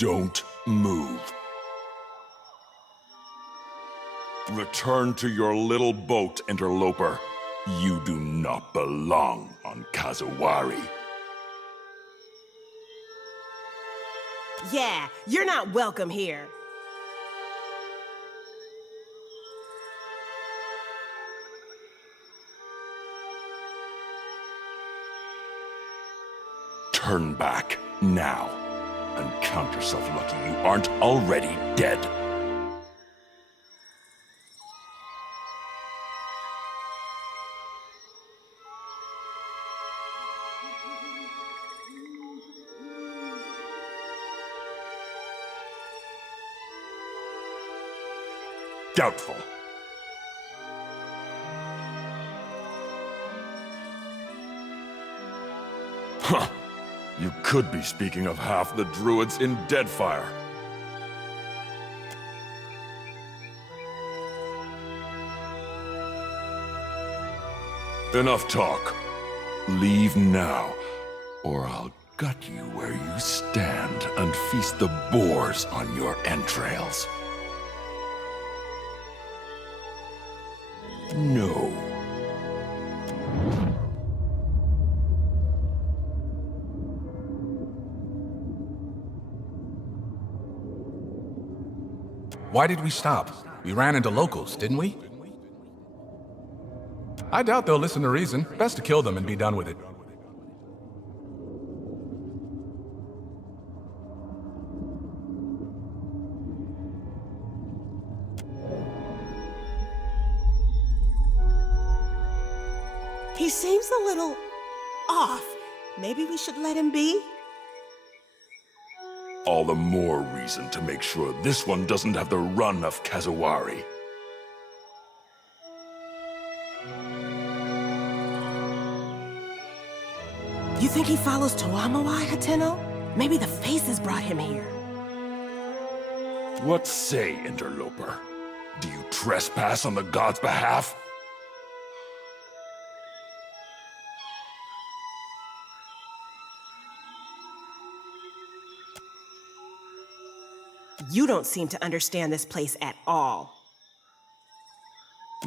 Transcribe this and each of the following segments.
Don't move. Return to your little boat, interloper. You do not belong on Kazawari. Yeah, you're not welcome here. Turn back, now. And count yourself lucky you aren't already dead. Doubtful. Huh. You could be speaking of half the druids in Deadfire. Enough talk. Leave now, or I'll gut you where you stand and feast the boars on your entrails. No. Why did we stop? We ran into locals, didn't we? I doubt they'll listen to reason. Best to kill them and be done with it. He seems a little off. Maybe we should let him be? All the more reason to make sure this one doesn't have the run of Kazawari. You think he follows Toamawai, Hateno? Maybe the faces brought him here. What say, interloper? Do you trespass on the god's behalf? You don't seem to understand this place at all.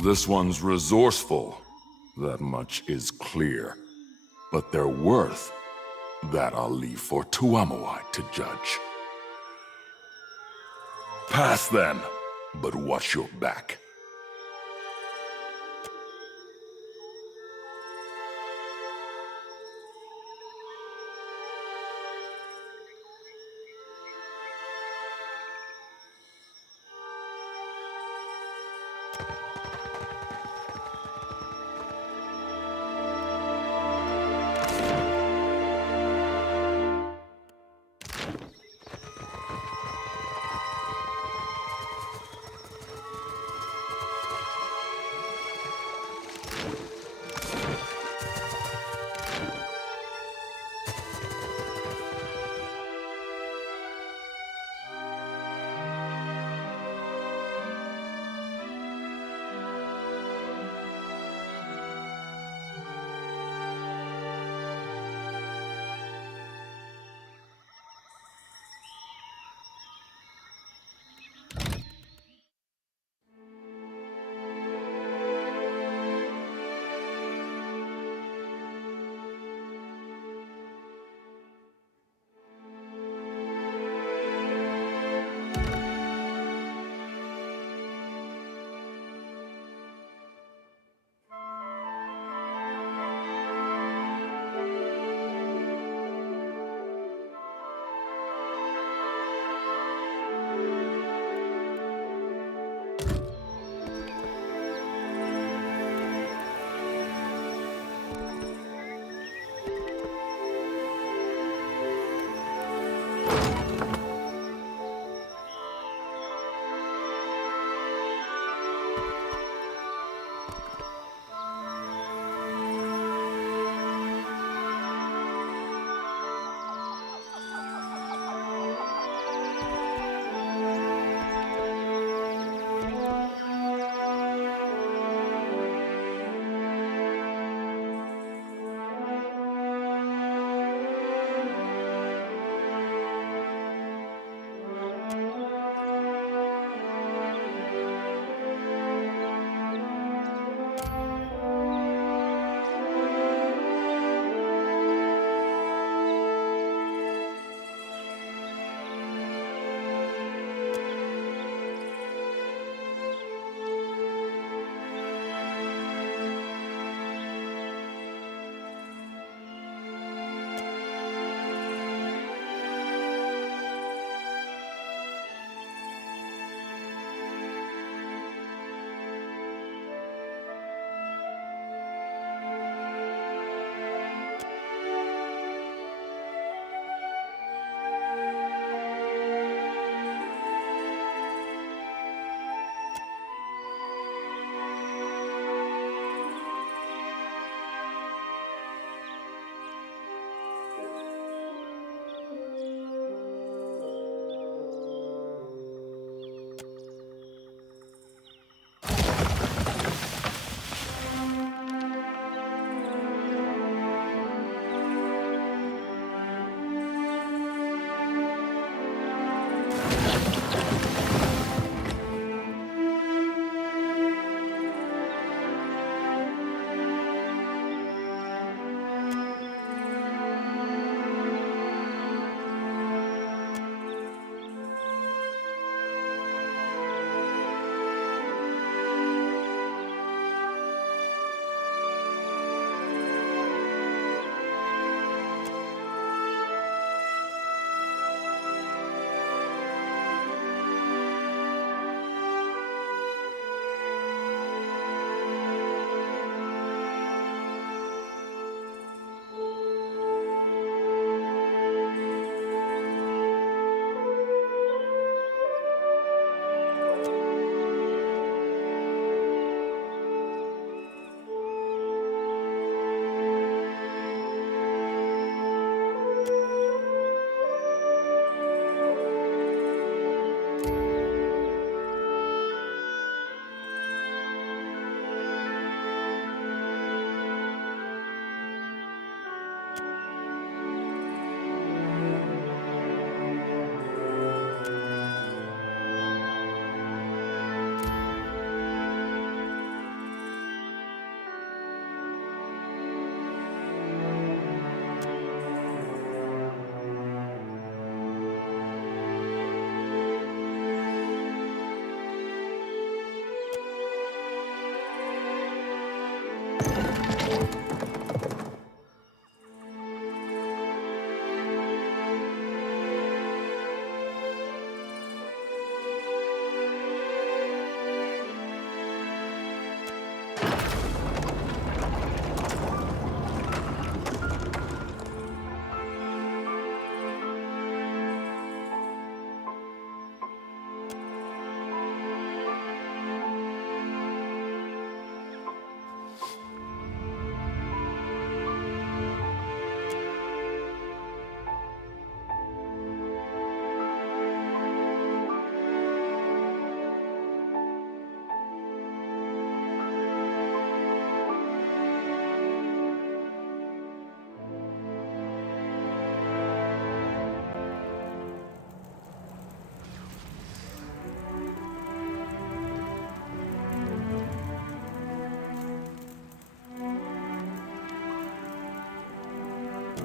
This one's resourceful. That much is clear. But their worth, that I'll leave for Tuamawai to judge. Pass then, but watch your back.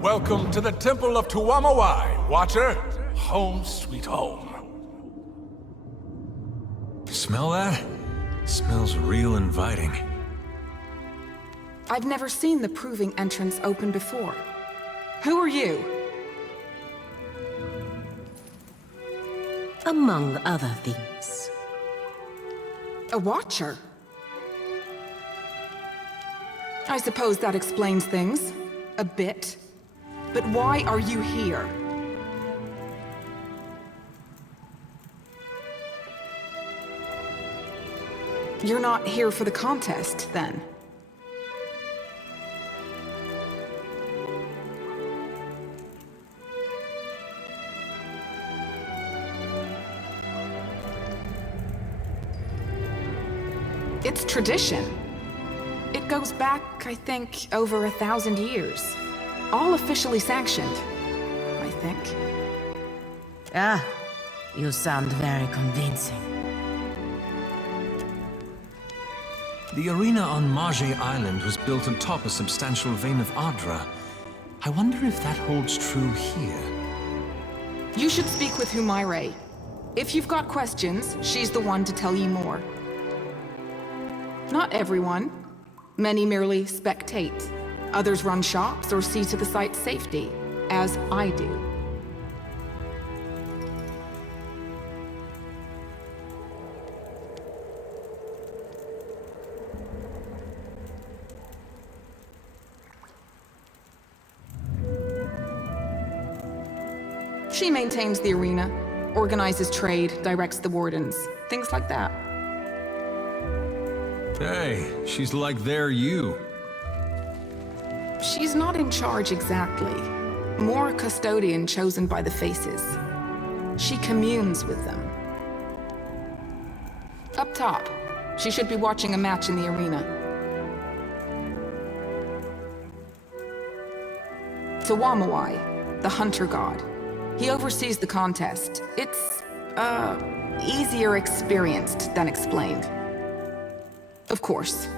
Welcome to the Temple of Tuamawai, Watcher. Home sweet home. Smell that? Smells real inviting. I've never seen the proving entrance open before. Who are you? Among other things. A watcher? I suppose that explains things. A bit. But why are you here? You're not here for the contest, then? It's tradition. It goes back, I think, over 1,000 years. All officially sanctioned, I think. Ah, you sound very convincing. The arena on Marge Island was built atop a substantial vein of Adra. I wonder if that holds true here. You should speak with Humaire. If you've got questions, she's the one to tell you more. Not everyone. Many merely spectate. Others run shops or see to the site's safety, as I do. She maintains the arena, organizes trade, directs the wardens, things like that. Hey, she's like they're you. She's not in charge exactly. More a custodian chosen by the faces. She communes with them. Up top, she should be watching a match in the arena. Tuamawai, the hunter god. He oversees the contest. It's, easier experienced than explained. Of course.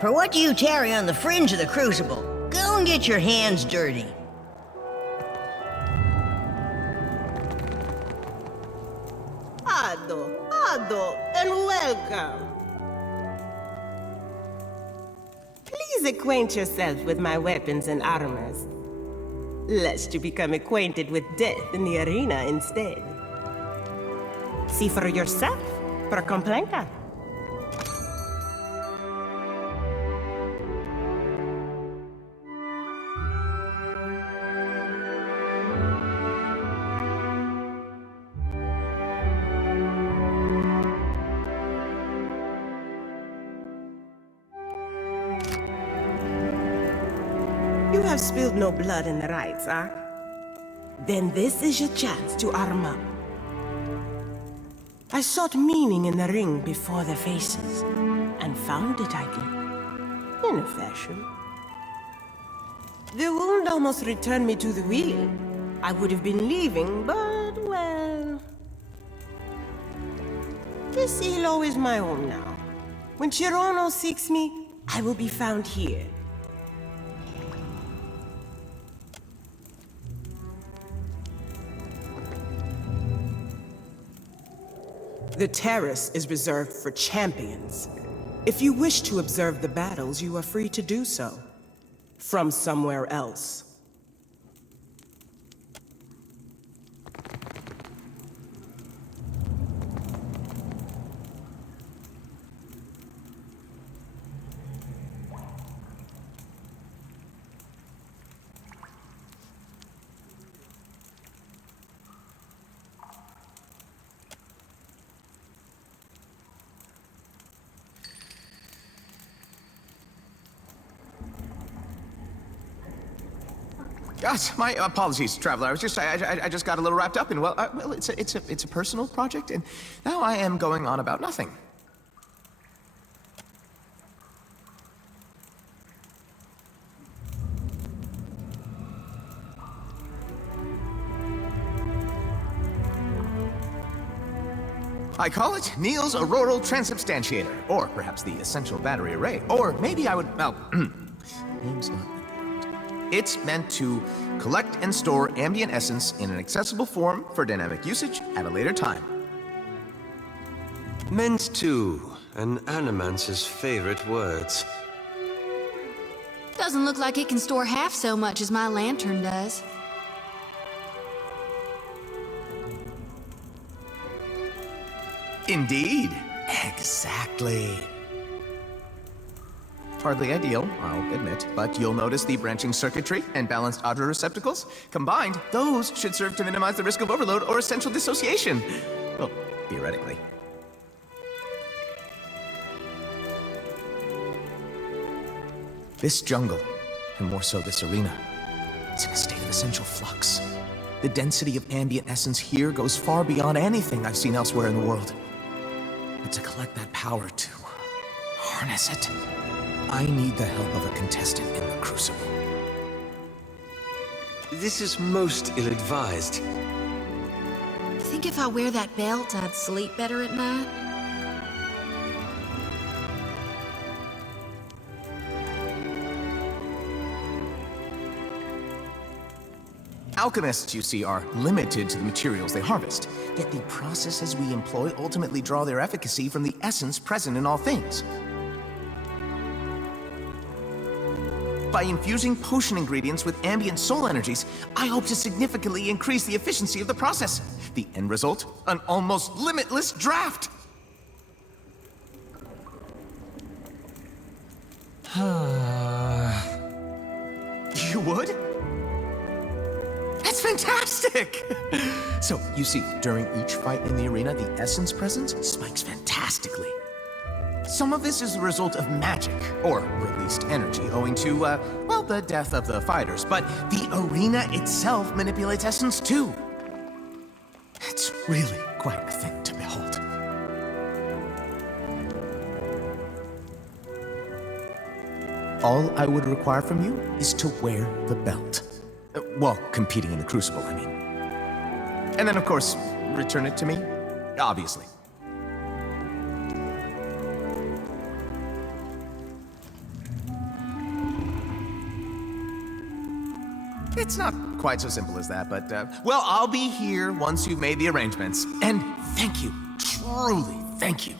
For what do you tarry on the fringe of the crucible? Go and get your hands dirty. Ado, and welcome. Please acquaint yourself with my weapons and armors, lest you become acquainted with death in the arena instead. See for yourself, per complainta. You have spilled no blood in the rites, huh? Then this is your chance to arm up. I sought meaning in the ring before the faces, and found it, I think, in a fashion. The wound almost returned me to the wheel. I would have been leaving, but, well... This ilo is my home now. When Chirono seeks me, I will be found here. The terrace is reserved for champions. If you wish to observe the battles, you are free to do so. From somewhere else. Gosh, my apologies, traveler. I just got a little wrapped up in, well, it's a personal project, and now I am going on about nothing. I call it Neil's Auroral Transubstantiator, or perhaps the Essential Battery Array, or maybe I would, well, name's not important. It's meant to collect and store ambient essence in an accessible form for dynamic usage at a later time. Meant to, an animancer's favorite words. Doesn't look like it can store half so much as my lantern does. Indeed. Exactly. Hardly ideal, I'll admit, but you'll notice the branching circuitry and balanced Adra receptacles. Combined, those should serve to minimize the risk of overload or essential dissociation. Well, theoretically. This jungle, and more so this arena, it's in a state of essential flux. The density of ambient essence here goes far beyond anything I've seen elsewhere in the world. But to collect that power, to harness it, I need the help of a contestant in the Crucible. This is most ill-advised. Think if I wear that belt, I'd sleep better at night? Alchemists, you see, are limited to the materials they harvest. Yet the processes we employ ultimately draw their efficacy from the essence present in all things. By infusing potion ingredients with ambient soul energies, I hope to significantly increase the efficiency of the process. The end result, an almost limitless draft! You would? That's fantastic! So, you see, during each fight in the arena, the essence presence spikes fantastically. Some of this is the result of magic, or released energy, owing to, well, the death of the fighters. But the arena itself manipulates essence, too. It's really quite a thing to behold. All I would require from you is to wear the belt. Well, competing in the Crucible, I mean. And then, of course, return it to me, obviously. It's not quite so simple as that, but, well, I'll be here once you've made the arrangements. And thank you, truly thank you.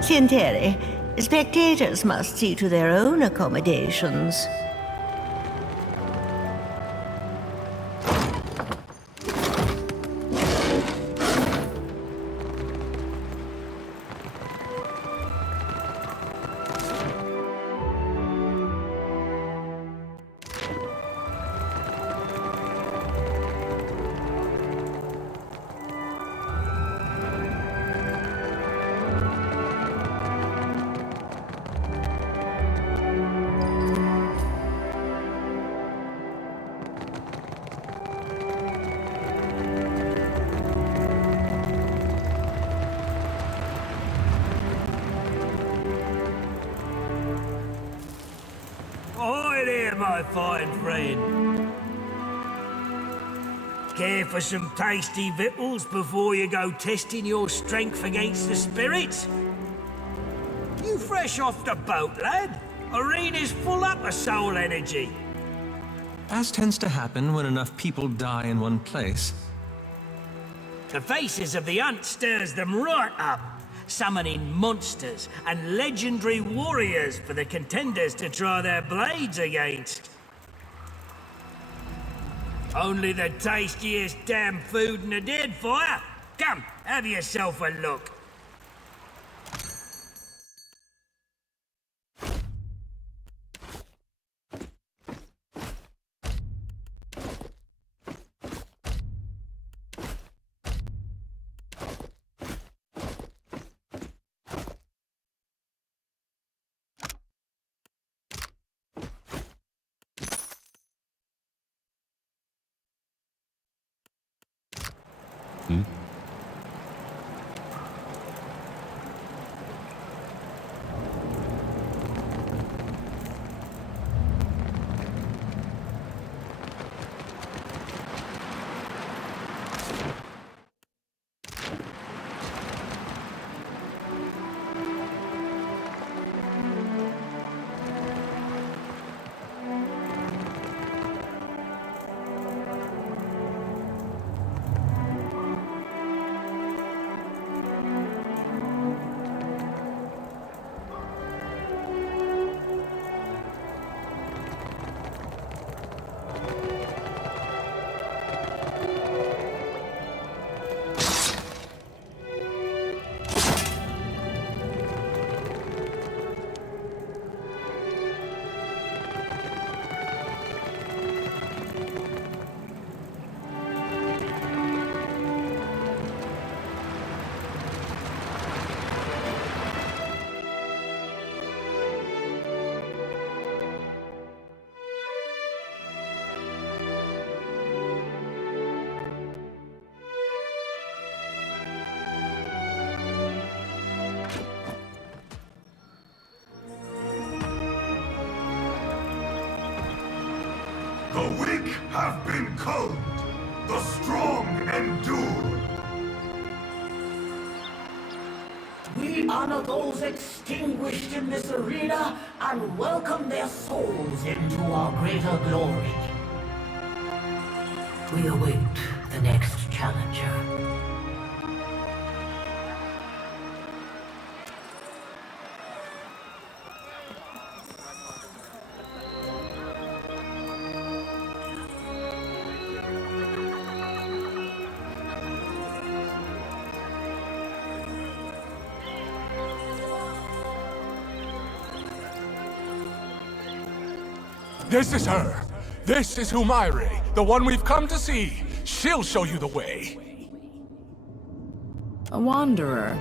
Cinteri, spectators must see to their own accommodations. Hi there, my fine friend. Care for some tasty victuals before you go testing your strength against the spirits? You fresh off the boat, lad? Arena's full up of soul energy. As tends to happen when enough people die in one place. The faces of the hunt stirs them right up, summoning monsters and legendary warriors for the contenders to try their blades against. Only the tastiest damn food in the Deadfire. Come, have yourself a look. The weak have been culled. The strong endure. We honor those extinguished in this arena and welcome their souls into our greater glory. We await the next challenger. This is her. This is Humaire, the one we've come to see. She'll show you the way. A wanderer.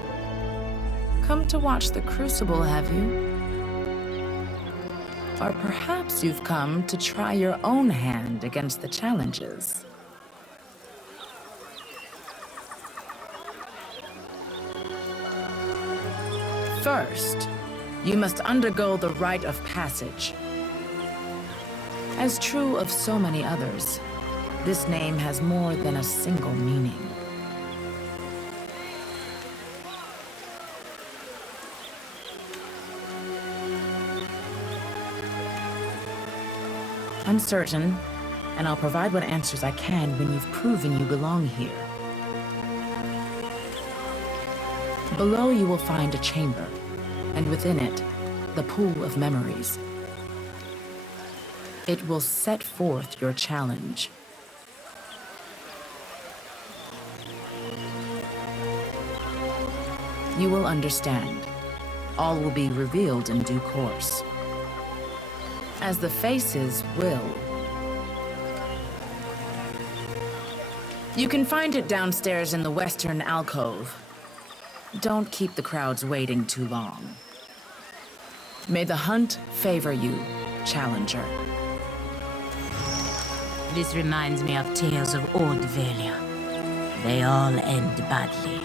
Come to watch the Crucible, have you? Or perhaps you've come to try your own hand against the challenges. First, you must undergo the rite of passage. As true of so many others, this name has more than a single meaning. I'm certain, and I'll provide what answers I can when you've proven you belong here. Below you will find a chamber, and within it, the pool of memories. It will set forth your challenge. You will understand. All will be revealed in due course. As the faces will. You can find it downstairs in the western alcove. Don't keep the crowds waiting too long. May the hunt favor you, challenger. This reminds me of tales of old Velia. They all end badly.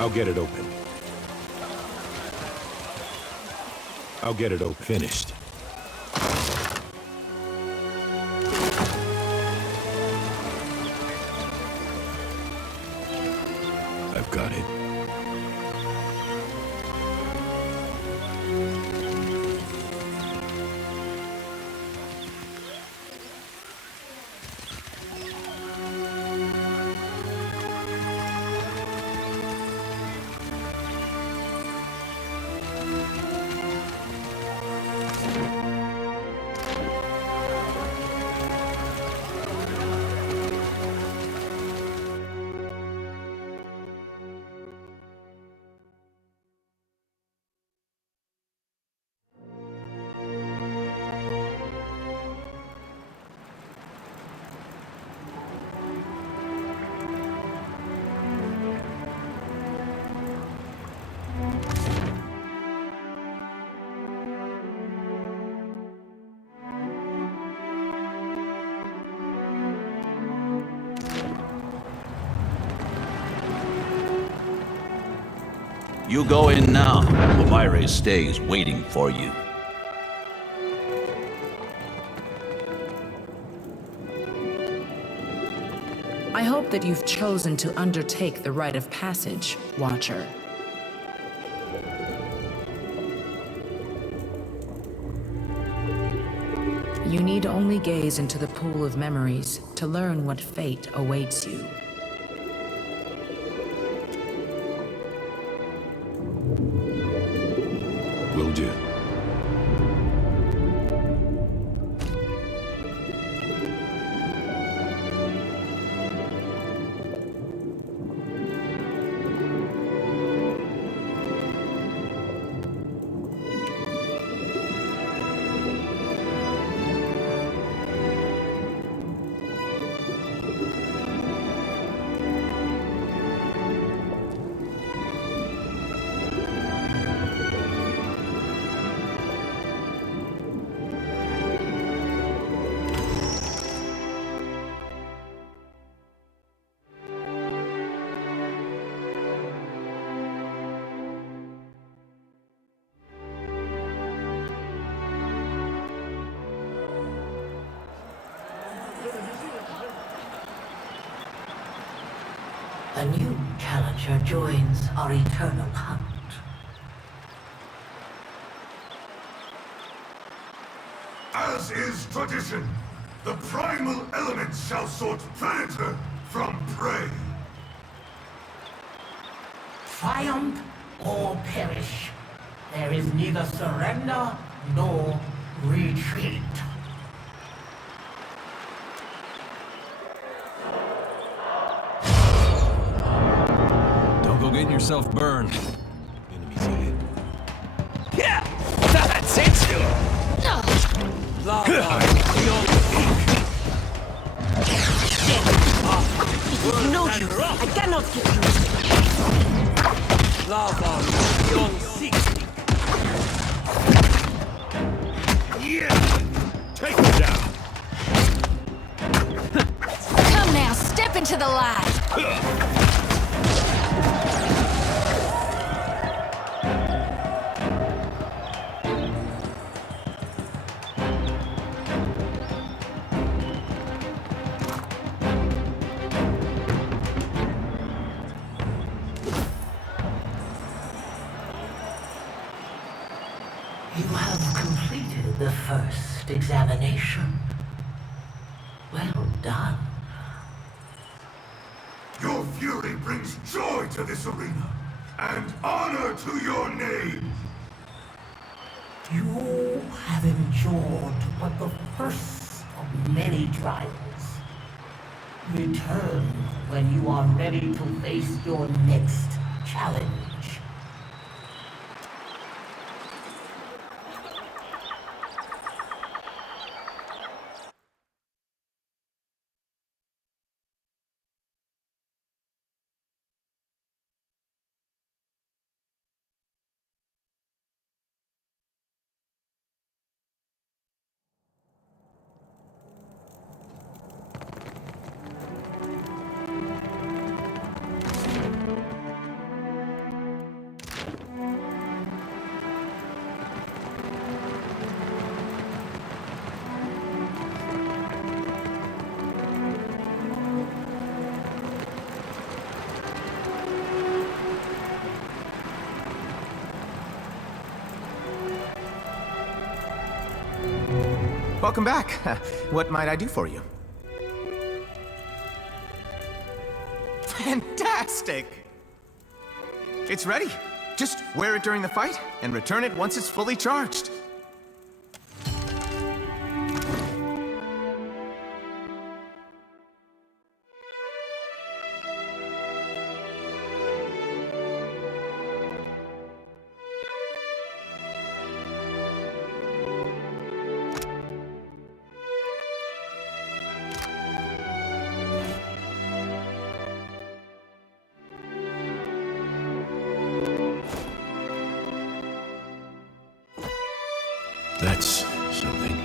I'll get it open. I'll get it open. Finished. I've got it. You go in now. Humaire stays waiting for you. I hope that you've chosen to undertake the rite of passage, Watcher. You need only gaze into the pool of memories to learn what fate awaits you. Will do. A new challenger joins our eternal hunt. As is tradition, the primal elements shall sort predator from prey. Triumph or perish. There is neither surrender nor retreat. Don't go getting yourself burned. Enemies ahead. Yeah! That sense to it! No use. I cannot give you. Lava beyond 60. Yeah! Take him down! Come now, step into the light! You have completed the first examination. Well done. Your fury brings joy to this arena, and honor to your name! You have endured but the first of many trials. Return when you are ready to face your next challenge. welcome back. What might I do for you? Fantastic! It's ready. Just wear it during the fight and return it once it's fully charged. That's something.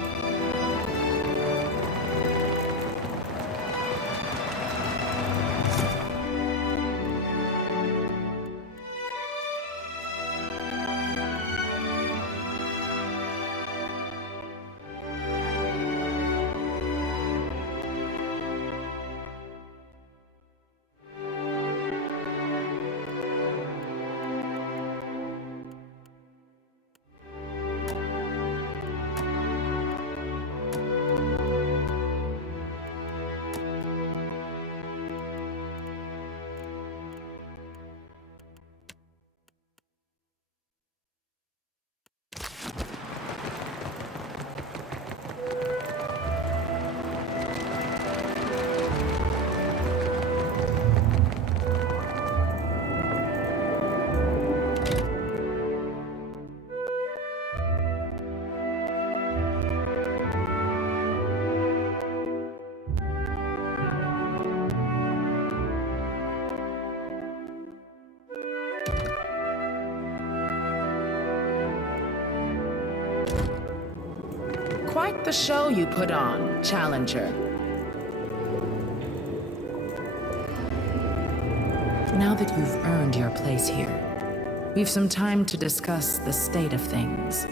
Quite the show you put on, Challenger. Now that you've earned your place here, we've some time to discuss the state of things.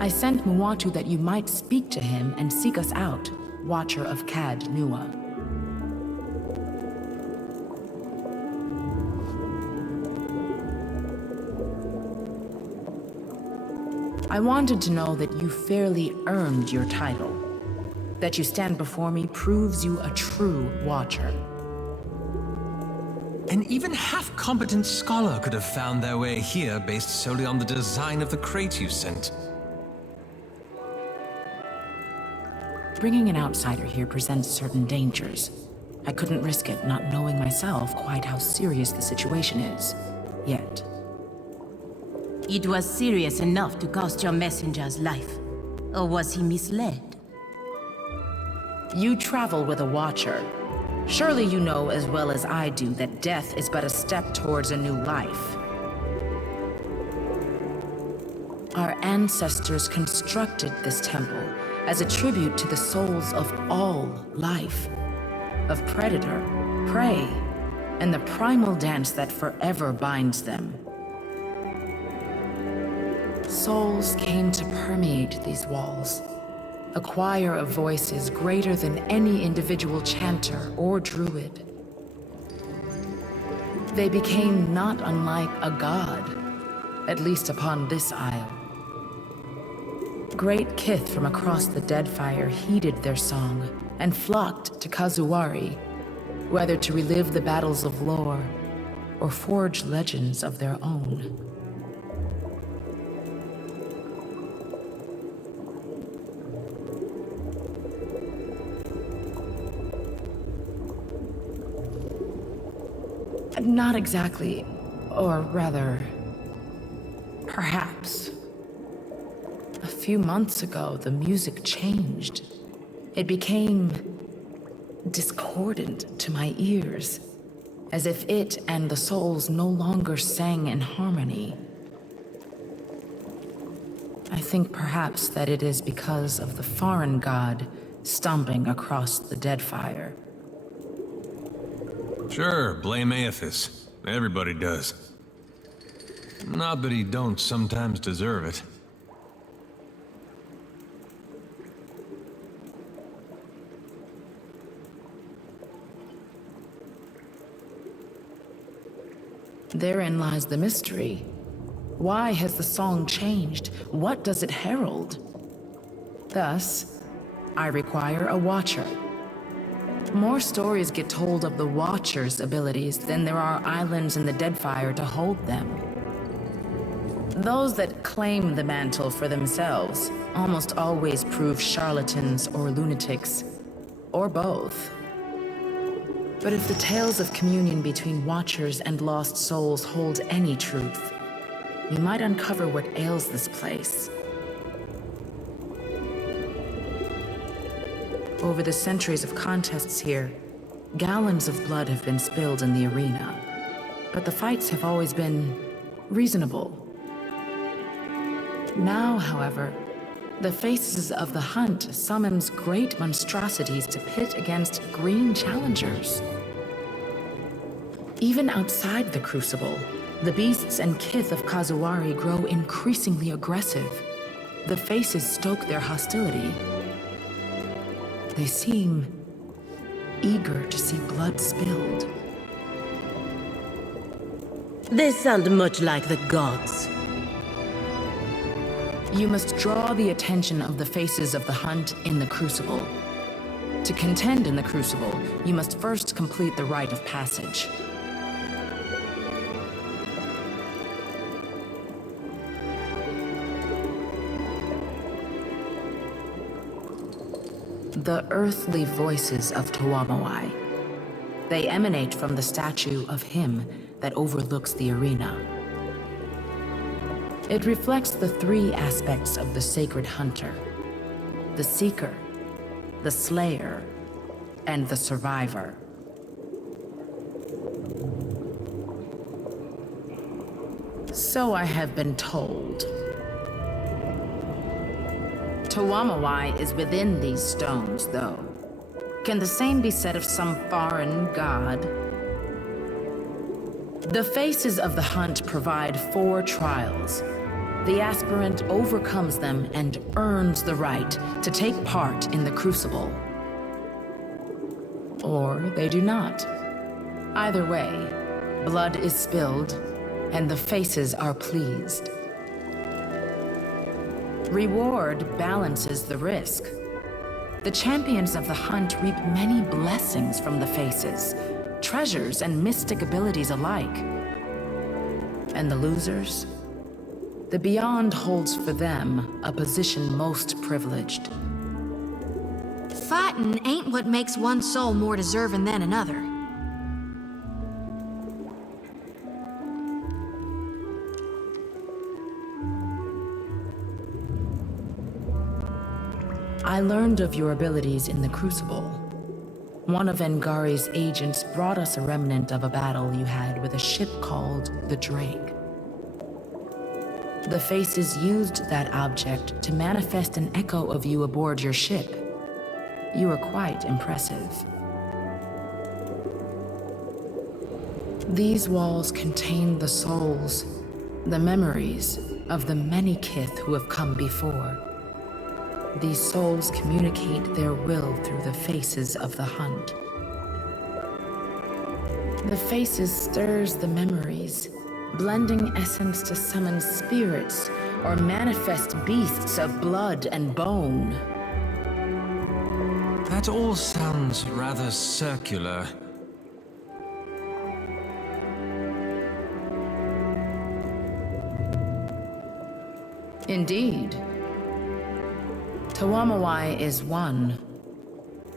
I sent Muatu that you might speak to him and seek us out, Watcher of Cad Nua. I wanted to know that you fairly earned your title. That you stand before me proves you a true Watcher. An even half-competent scholar could have found their way here based solely on the design of the crate you sent. Bringing an outsider here presents certain dangers. I couldn't risk it, not knowing myself quite how serious the situation is. Yet. It was serious enough to cost your messenger's life. Or was he misled? You travel with a Watcher. Surely you know as well as I do that death is but a step towards a new life. Our ancestors constructed this temple as a tribute to the souls of all life. Of predator, prey, and the primal dance that forever binds them. Souls came to permeate these walls, a choir of voices greater than any individual chanter or druid. They became not unlike a god, at least upon this isle. Great kith from across the Deadfire heeded their song and flocked to Kazuwari, whether to relive the battles of lore or forge legends of their own. Not exactly, or rather, perhaps. A few months ago, the music changed. It became discordant to my ears, as if it and the souls no longer sang in harmony. I think perhaps that it is because of the foreign god stomping across the Deadfire. Sure, blame Aethys. Everybody does. Not that he don't sometimes deserve it. Therein lies the mystery. Why has the song changed? What does it herald? Thus, I require a Watcher. More stories get told of the Watcher's abilities than there are islands in the Deadfire to hold them. Those that claim the mantle for themselves almost always prove charlatans or lunatics, or both. But if the tales of communion between Watchers and lost souls hold any truth, we might uncover what ails this place. Over the centuries of contests here, gallons of blood have been spilled in the arena, but the fights have always been reasonable. Now, however, the Faces of the Hunt summons great monstrosities to pit against green challengers. Even outside the Crucible, the beasts and kith of Kazuari grow increasingly aggressive. The Faces stoke their hostility. They seem eager to see blood spilled. They sound much like the gods. You must draw the attention of the Faces of the Hunt in the Crucible. To contend in the Crucible, you must first complete the rite of passage. The earthly voices of Tawamawai. They emanate from the statue of him that overlooks the arena. It reflects the three aspects of the sacred hunter: the seeker, the slayer, and the survivor. So I have been told. Tawamawai is within these stones, though. Can the same be said of some foreign god? The Faces of the Hunt provide 4 trials. The aspirant overcomes them and earns the right to take part in the Crucible. Or they do not. Either way, blood is spilled, and the Faces are pleased. Reward balances the risk. The champions of the hunt reap many blessings from the Faces, treasures and mystic abilities alike. And the losers? The Beyond holds for them a position most privileged. Fighting ain't what makes one soul more deserving than another. I learned of your abilities in the Crucible. One of Engari's agents brought us a remnant of a battle you had with a ship called the Drake. The Faces used that object to manifest an echo of you aboard your ship. You were quite impressive. These walls contain the souls, the memories of the many kith who have come before. These souls communicate their will through the Faces of the Hunt. The Faces stirs the memories, blending essence to summon spirits or manifest beasts of blood and bone. That all sounds rather circular. Indeed. Tawamawai is 1.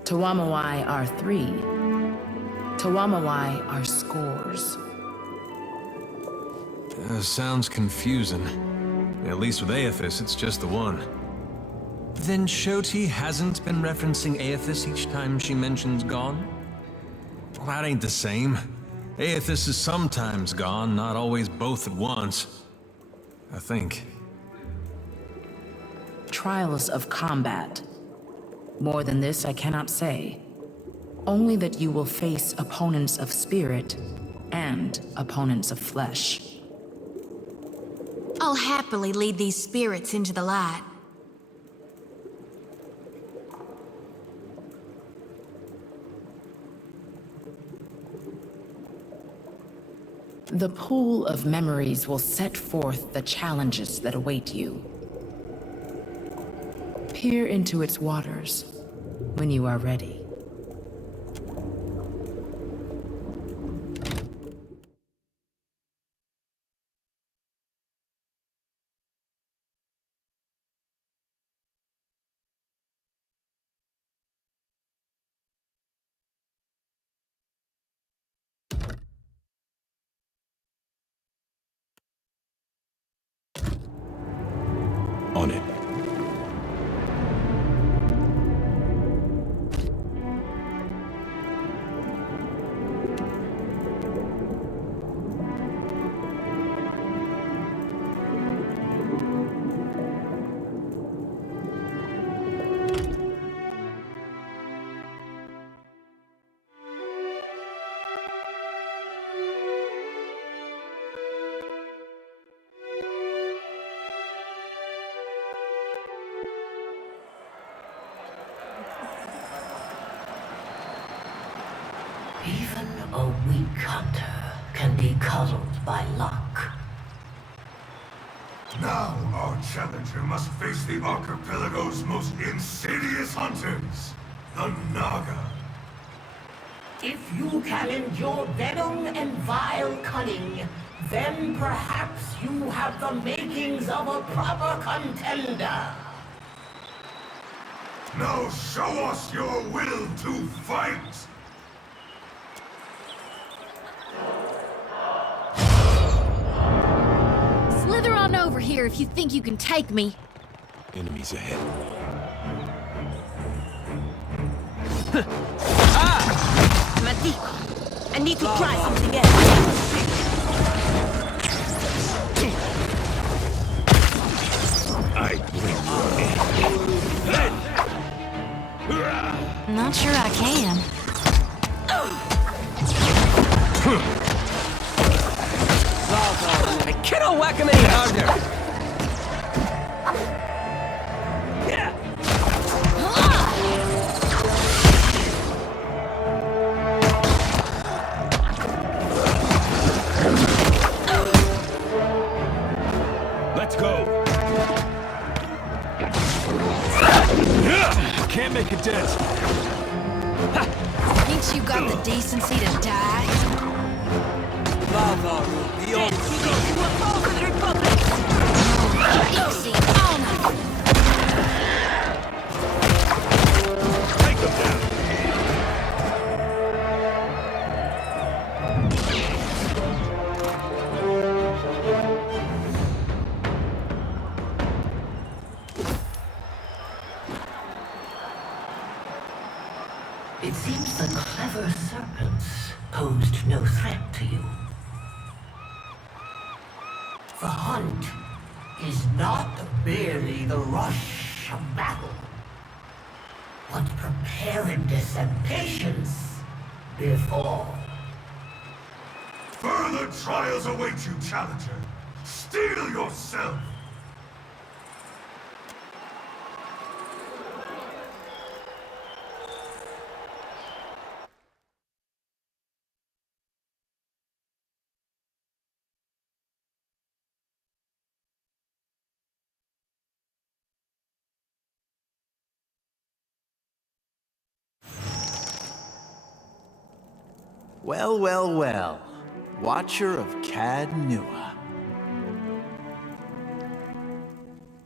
Tawamawai are 3. Tawamawai are scores. Sounds confusing. At least with Aethys, it's just the one. Then Shoti hasn't been referencing Aethys each time she mentions gone? Well, that ain't the same. Aethys is sometimes gone, not always both at once. I think. Trials of combat. More than this, I cannot say. Only that you will face opponents of spirit and opponents of flesh. I'll happily lead these spirits into the light. The pool of memories will set forth the challenges that await you. peer into its waters when you are ready. On it. Even a weak hunter can be coddled by luck. Now our challenger must face the archipelago's most insidious hunters, the Naga. If you can endure venom and vile cunning, then perhaps you have the makings of a proper contender. Now show us your will to fight! Slither on over here if you think you can take me. Enemies ahead. Matico, I need to try something else. I bring your end. Not sure I can. I cannot whack him any harder! Let's go. Can't make a dent. Thinks you got the decency to die? Lava will be on For the Republic! Easy on it. Take them down. It seems the clever serpents posed no threat to you. The hunt is not merely the rush of battle, but preparedness and patience before. Further trials await you, challenger. Steel yourself! Well, well, well. Watcher of Cad Nua.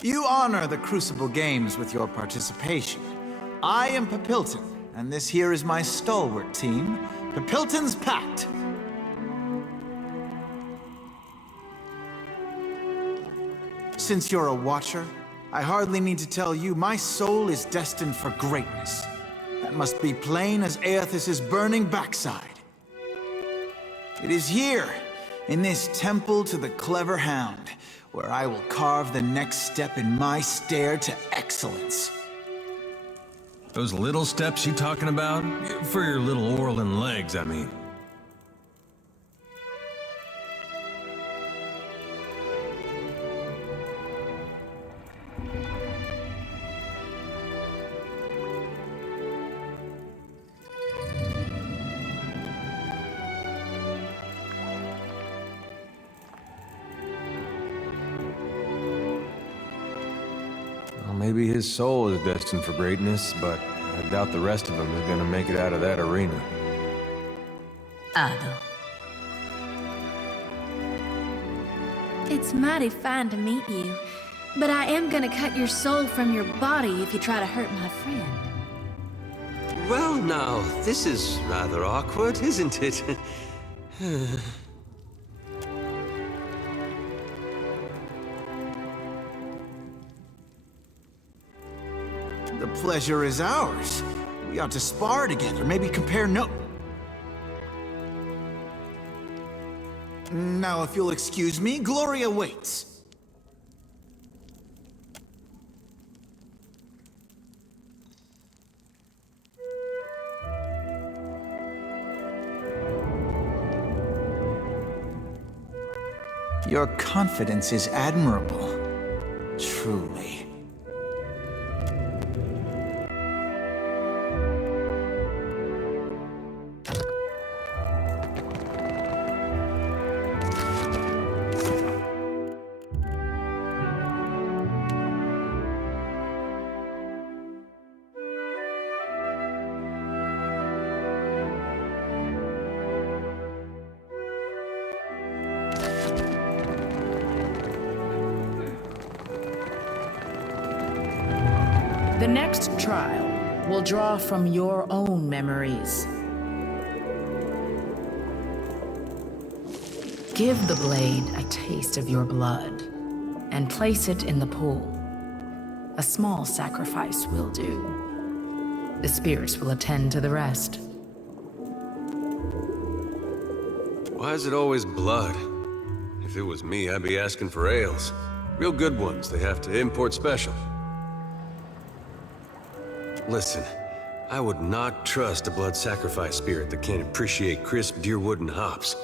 You honor the Crucible Games with your participation. I am Papilton, and this here is my stalwart team, Papilton's Pact. Since you're a Watcher, I hardly need to tell you my soul is destined for greatness. That must be plain as Aethys' burning backside. It is here, in this temple to the clever hound, where I will carve the next step in my stair to excellence. Those little steps you talking about? For your little Orlin legs, I mean. Maybe his soul is destined for greatness, but I doubt the rest of them is gonna make it out of that arena. Ado. It's mighty fine to meet you, but I am gonna cut your soul from your body if you try to hurt my friend. Well, now, this is rather awkward, isn't it? The pleasure is ours. We ought to spar together, maybe compare notes. Now, if you'll excuse me, Gloria waits. Your confidence is admirable, truly. The next trial will draw from your own memories. Give the blade a taste of your blood and place it in the pool. A small sacrifice will do. The spirits will attend to the rest. Why is it always blood? If it was me, I'd be asking for ales. Real good ones they have to import special. Listen, I would not trust a blood sacrifice spirit that can't appreciate crisp deerwood and hops.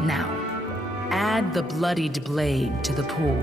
Now, add the bloodied blade to the pool.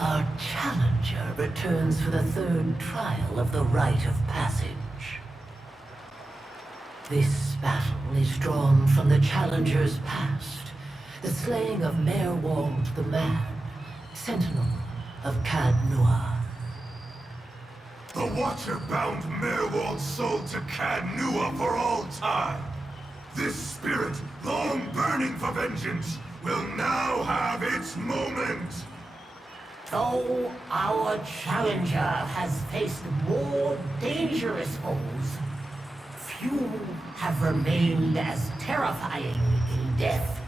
Our challenger returns for the third trial of the rite of passage. This battle is drawn from the challenger's past, the slaying of Merwald the Mad, sentinel of Cadnua. The Watcher bound Merwald's soul to Cadnua for all time. This spirit, long burning for vengeance, will now have its moment. Though our challenger has faced more dangerous foes, few have remained as terrifying in death.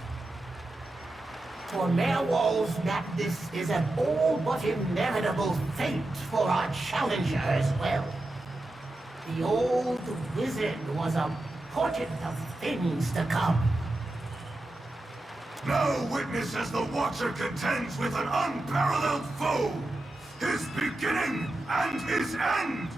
For Merwald's madness is an all but inevitable fate for our challenger as well. The old wizard was a portent of things to come. Now witness as the Watcher contends with an unparalleled foe, his beginning and his end!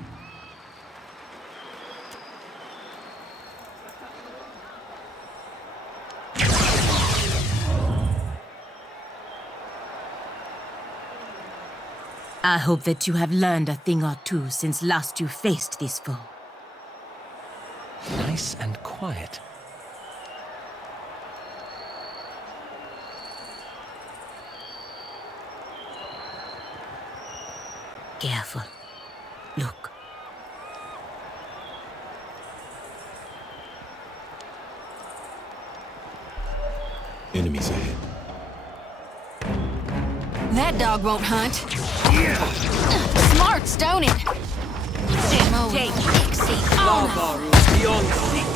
I hope that you have learned a thing or two since last you faced this foe. Nice and quiet. Careful. Look. Enemies ahead. That dog won't hunt. Smarts, don't it? Demo exceed Lava beyond seek.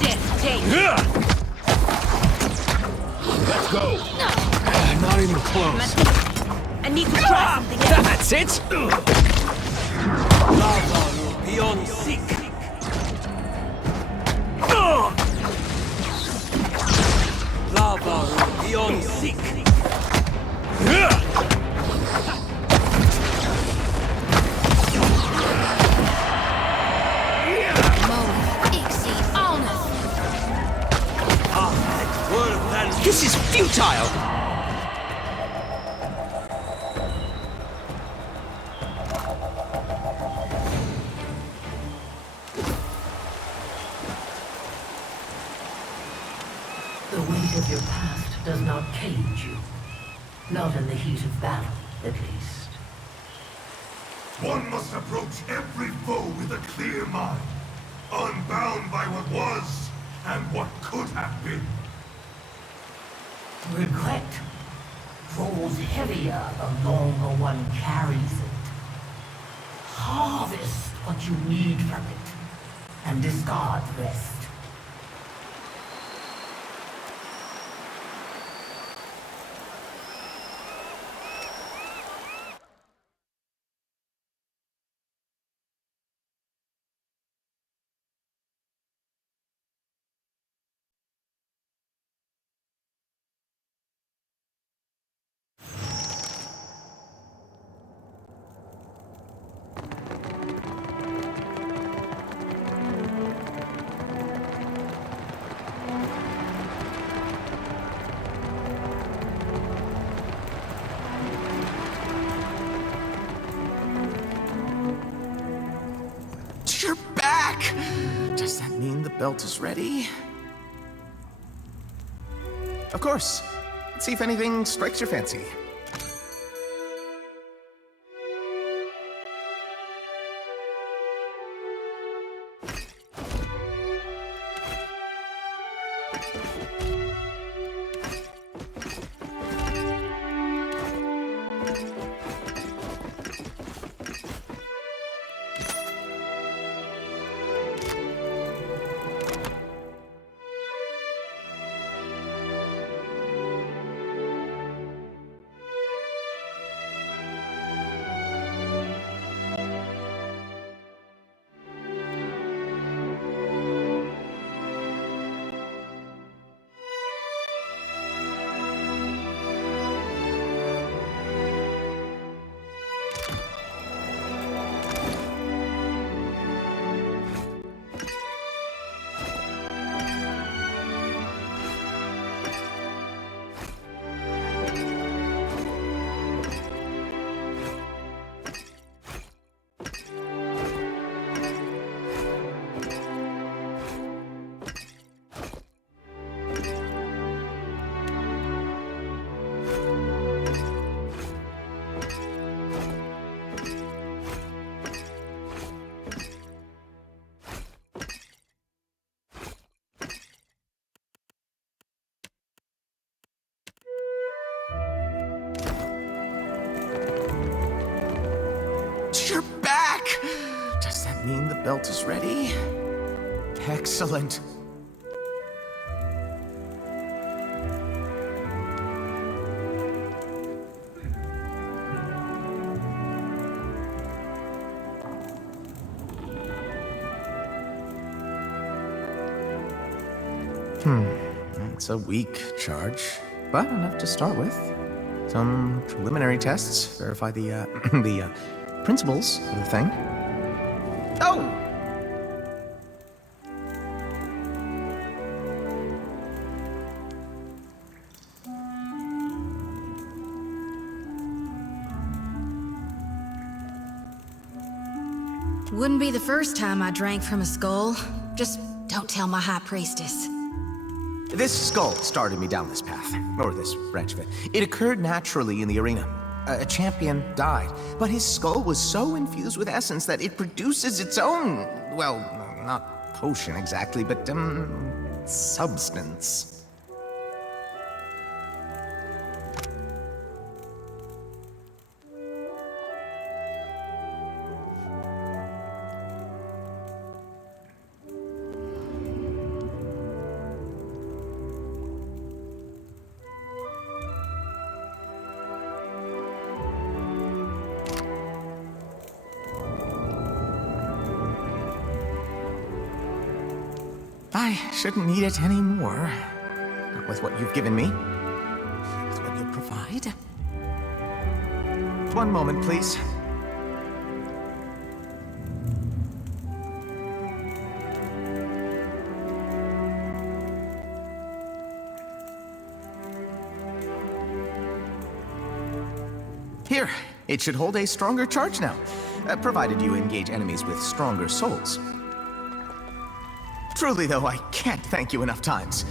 Death take. Let's go. Not even close. I need to try something else. That's it. Lava beyond seek. Lava beyond seek. This is futile! The weight of your past does not cage you. Not in the heat of battle, at least. One must approach every foe with a clear mind, unbound by what was and what could have been. Regret grows heavier the longer one carries it. Harvest what you need from it, and discard the rest. You're back! Does that mean the belt is ready? Of course. Let's see if anything strikes your fancy. You're back! Does that mean the belt is ready? Excellent. It's a weak charge, but enough to start with. Some preliminary tests verify the principles of the thing. Oh! Wouldn't be the first time I drank from a skull. Just don't tell my high priestess. This skull started me down this path, or this branch of it. It occurred naturally in the arena. A champion died, but his skull was so infused with essence that it produces its own, well, not potion exactly, but, substance. I shouldn't need it anymore. Not with what you've given me. With what you'll provide. One moment, please. Here, it should hold a stronger charge now, provided you engage enemies with stronger souls. Truly, though, I can't thank you enough times.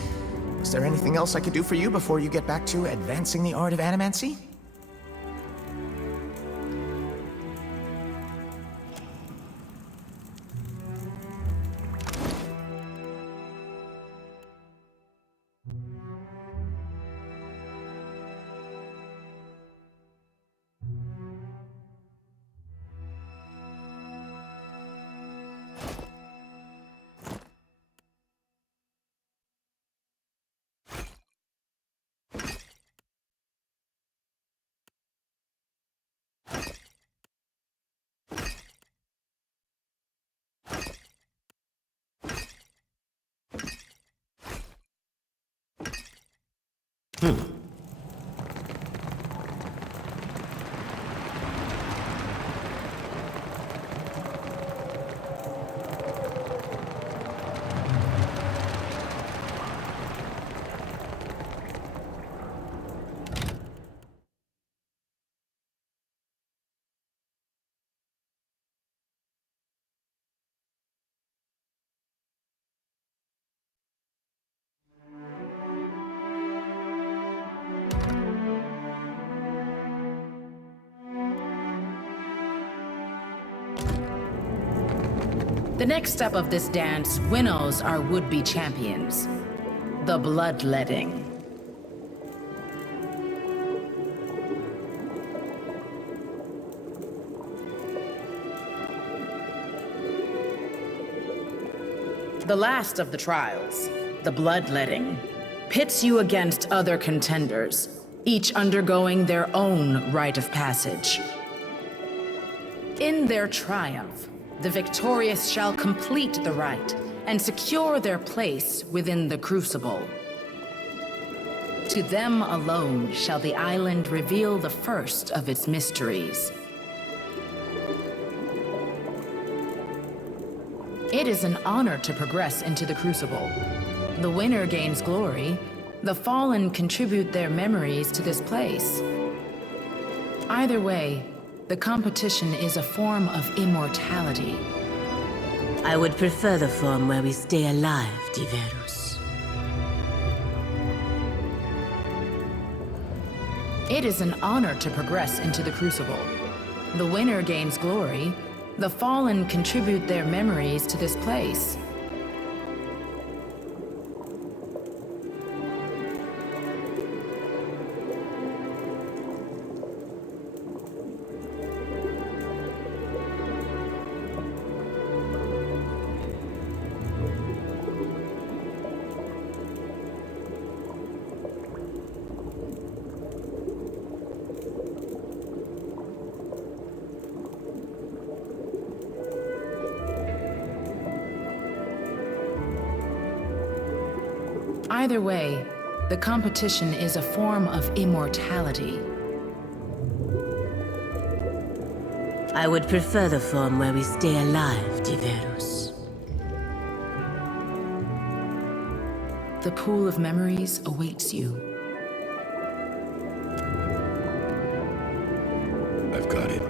Is there anything else I could do for you before you get back to advancing the art of animancy? The next step of this dance winnows our would-be champions. The bloodletting. The last of the trials, the bloodletting, pits you against other contenders, each undergoing their own rite of passage. In their triumph, the victorious shall complete the rite and secure their place within the crucible. To them alone shall the island reveal the first of its mysteries. It is an honor to progress into the crucible. The winner gains glory. The fallen contribute their memories to this place. Either way, the competition is a form of immortality. I would prefer the form where we stay alive, Diverus. It is an honor to progress into the crucible. The winner gains glory. The fallen contribute their memories to this place. Either way, the competition is a form of immortality. I would prefer the form where we stay alive, Diverus. The pool of memories awaits you. I've got it.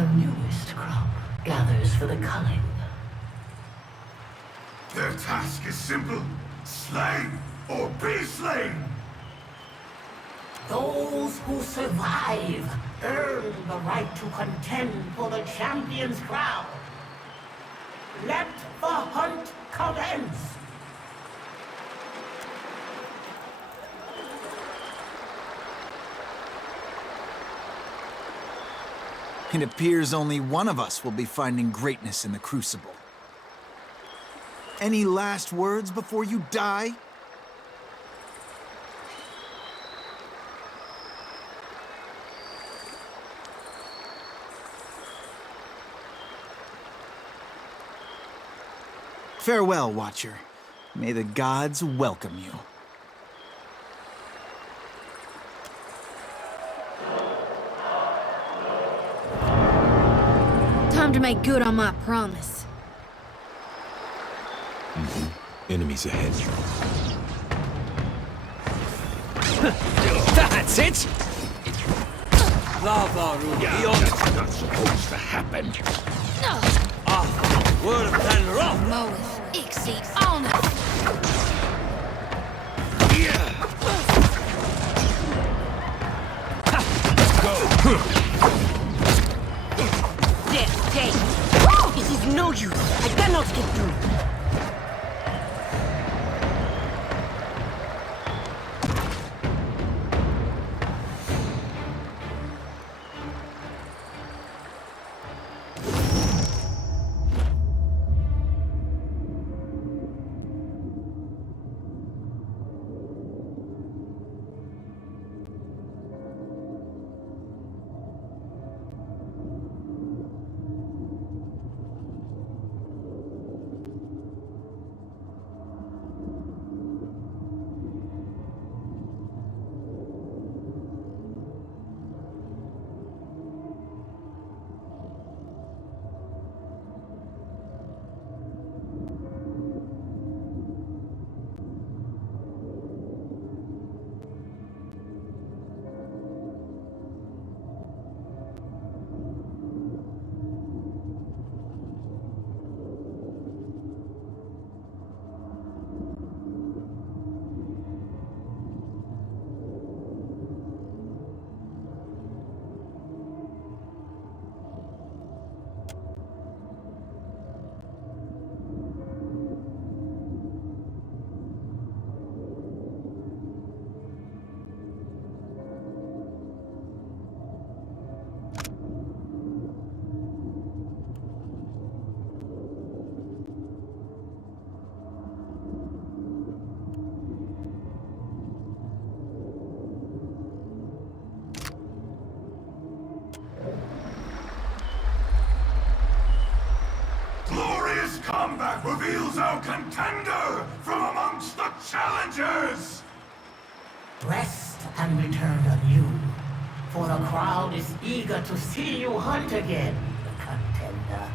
Our newest crop gathers for the culling. Their task is simple. Slay or be slain. Those who survive earn the right to contend for the champion's crown. Let the hunt commence! It appears only one of us will be finding greatness in the Crucible. Any last words before you die? Farewell, Watcher. May the gods welcome you. Time to make good on my promise. Enemies ahead. That's it! Lava Rubion! That's not supposed to happen. Word than rock! Moeth, Ixie, honor! Death, take! It is no use. I cannot get through. Combat reveals our contender from amongst the challengers! Rest and return anew, for the crowd is eager to see you hunt again, contender.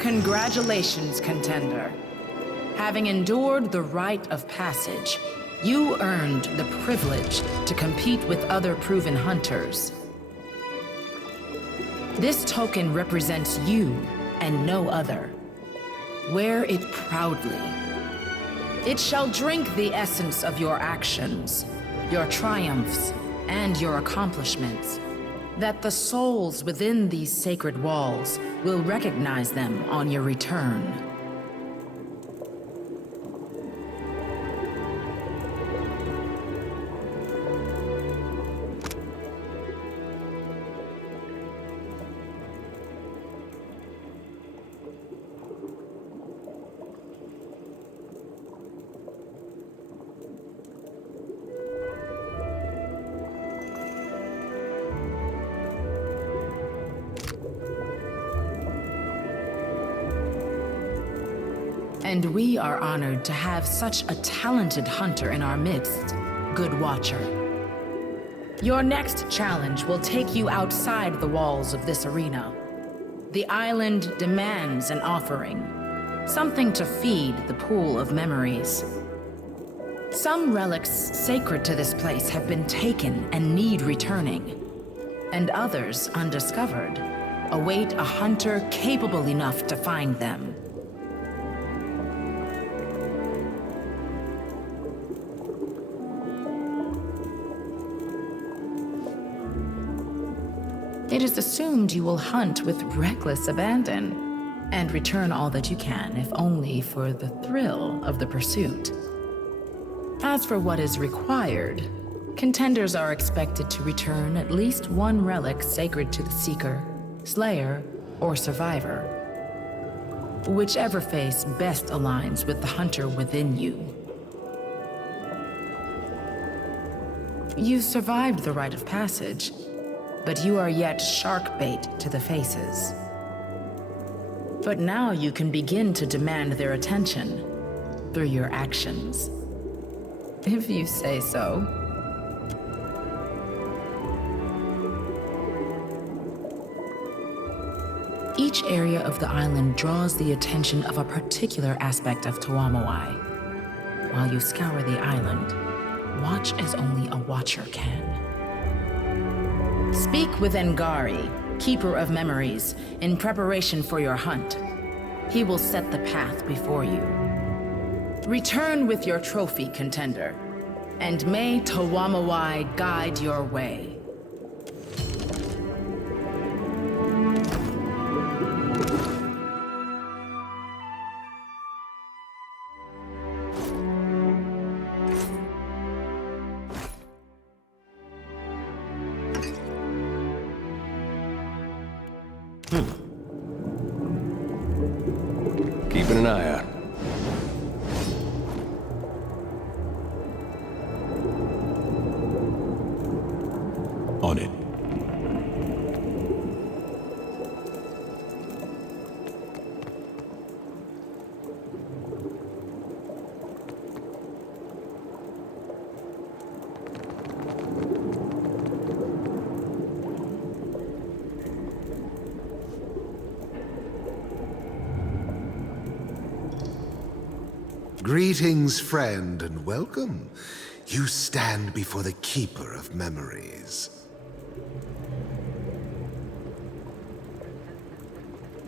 Congratulations, contender. Having endured the rite of passage, you earned the privilege to compete with other proven hunters. This token represents you and no other. Wear it proudly. It shall drink the essence of your actions, your triumphs, and your accomplishments, that the souls within these sacred walls will recognize them on your return. And we are honored to have such a talented hunter in our midst, Good Watcher. Your next challenge will take you outside the walls of this arena. The island demands an offering, something to feed the pool of memories. Some relics sacred to this place have been taken and need returning, and others, undiscovered, await a hunter capable enough to find them. It is assumed you will hunt with reckless abandon, and return all that you can, if only for the thrill of the pursuit. As for what is required, contenders are expected to return at least one relic sacred to the Seeker, Slayer, or Survivor. Whichever face best aligns with the hunter within you. You survived the rite of passage, but you are yet shark bait to the faces. But now you can begin to demand their attention through your actions. If you say so. Each area of the island draws the attention of a particular aspect of Tuamawai. While you scour the island, watch as only a watcher can. Speak with Ngari, Keeper of Memories, in preparation for your hunt. He will set the path before you. Return with your trophy, contender, and may Tuamawai guide your way. Keeping an eye out. On it. Greetings, friend, and welcome. You stand before the Keeper of Memories.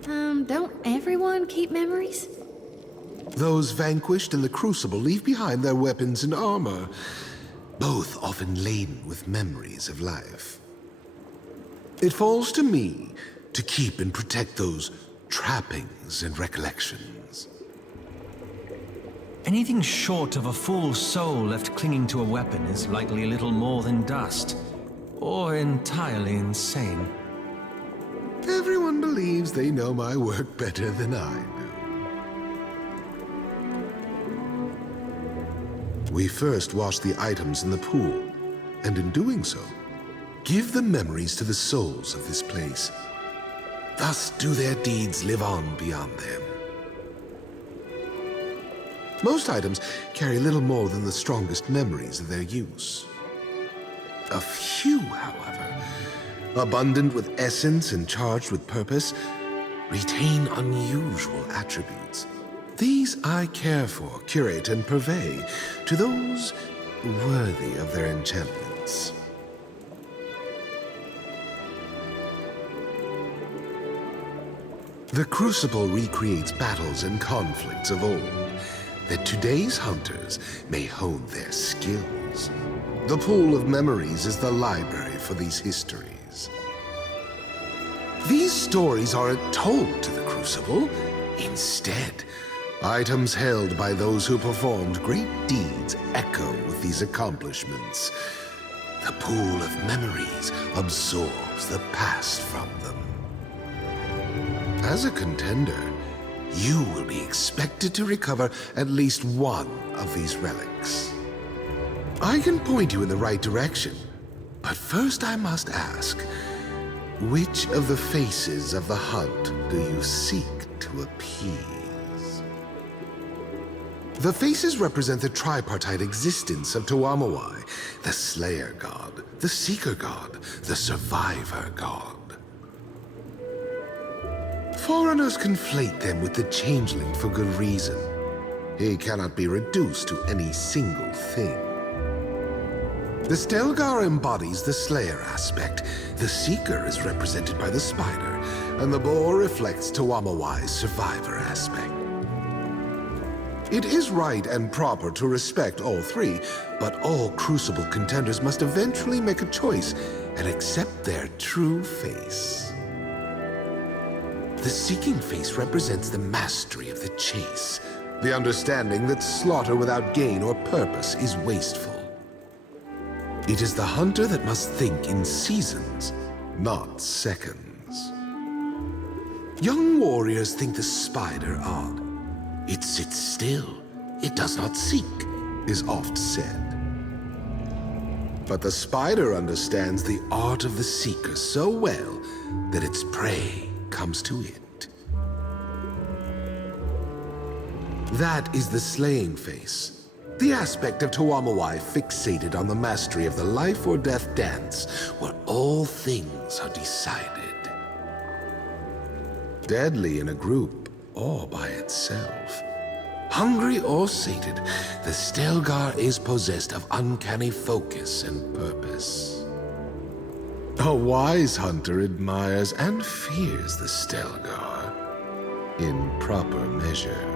Don't everyone keep memories? Those vanquished in the Crucible leave behind their weapons and armor, both often laden with memories of life. It falls to me to keep and protect those trappings and recollections. Anything short of a full soul left clinging to a weapon is likely a little more than dust, or entirely insane. Everyone believes they know my work better than I do. We first wash the items in the pool, and in doing so, give the memories to the souls of this place. Thus do their deeds live on beyond them. Most items carry little more than the strongest memories of their use. A few, however, abundant with essence and charged with purpose, retain unusual attributes. These I care for, curate, and purvey to those worthy of their enchantments. The Crucible recreates battles and conflicts of old, that today's hunters may hone their skills. The Pool of Memories is the library for these histories. These stories aren't told to the Crucible. Instead, items held by those who performed great deeds echo with these accomplishments. The Pool of Memories absorbs the past from them. As a contender, you will be expected to recover at least one of these relics. I can point you in the right direction, but first I must ask, which of the faces of the hunt do you seek to appease? The faces represent the tripartite existence of Tuamawai, the Slayer God, the Seeker God, the Survivor God. Foreigners conflate them with the Changeling for good reason. He cannot be reduced to any single thing. The Stelgar embodies the Slayer aspect, the Seeker is represented by the Spider, and the Boar reflects Tuamawai's Survivor aspect. It is right and proper to respect all three, but all Crucible contenders must eventually make a choice and accept their true face. The Seeking face represents the mastery of the chase, the understanding that slaughter without gain or purpose is wasteful. It is the hunter that must think in seasons, not seconds. Young warriors think the Spider odd. It sits still, it does not seek, is oft said. But the Spider understands the art of the Seeker so well that its prey comes to it. That is the Slaying face, the aspect of Tuamawai fixated on the mastery of the life or death dance, where all things are decided. Deadly in a group or by itself. Hungry or sated, the Stelgar is possessed of uncanny focus and purpose. A wise hunter admires and fears the Stelgar in proper measure.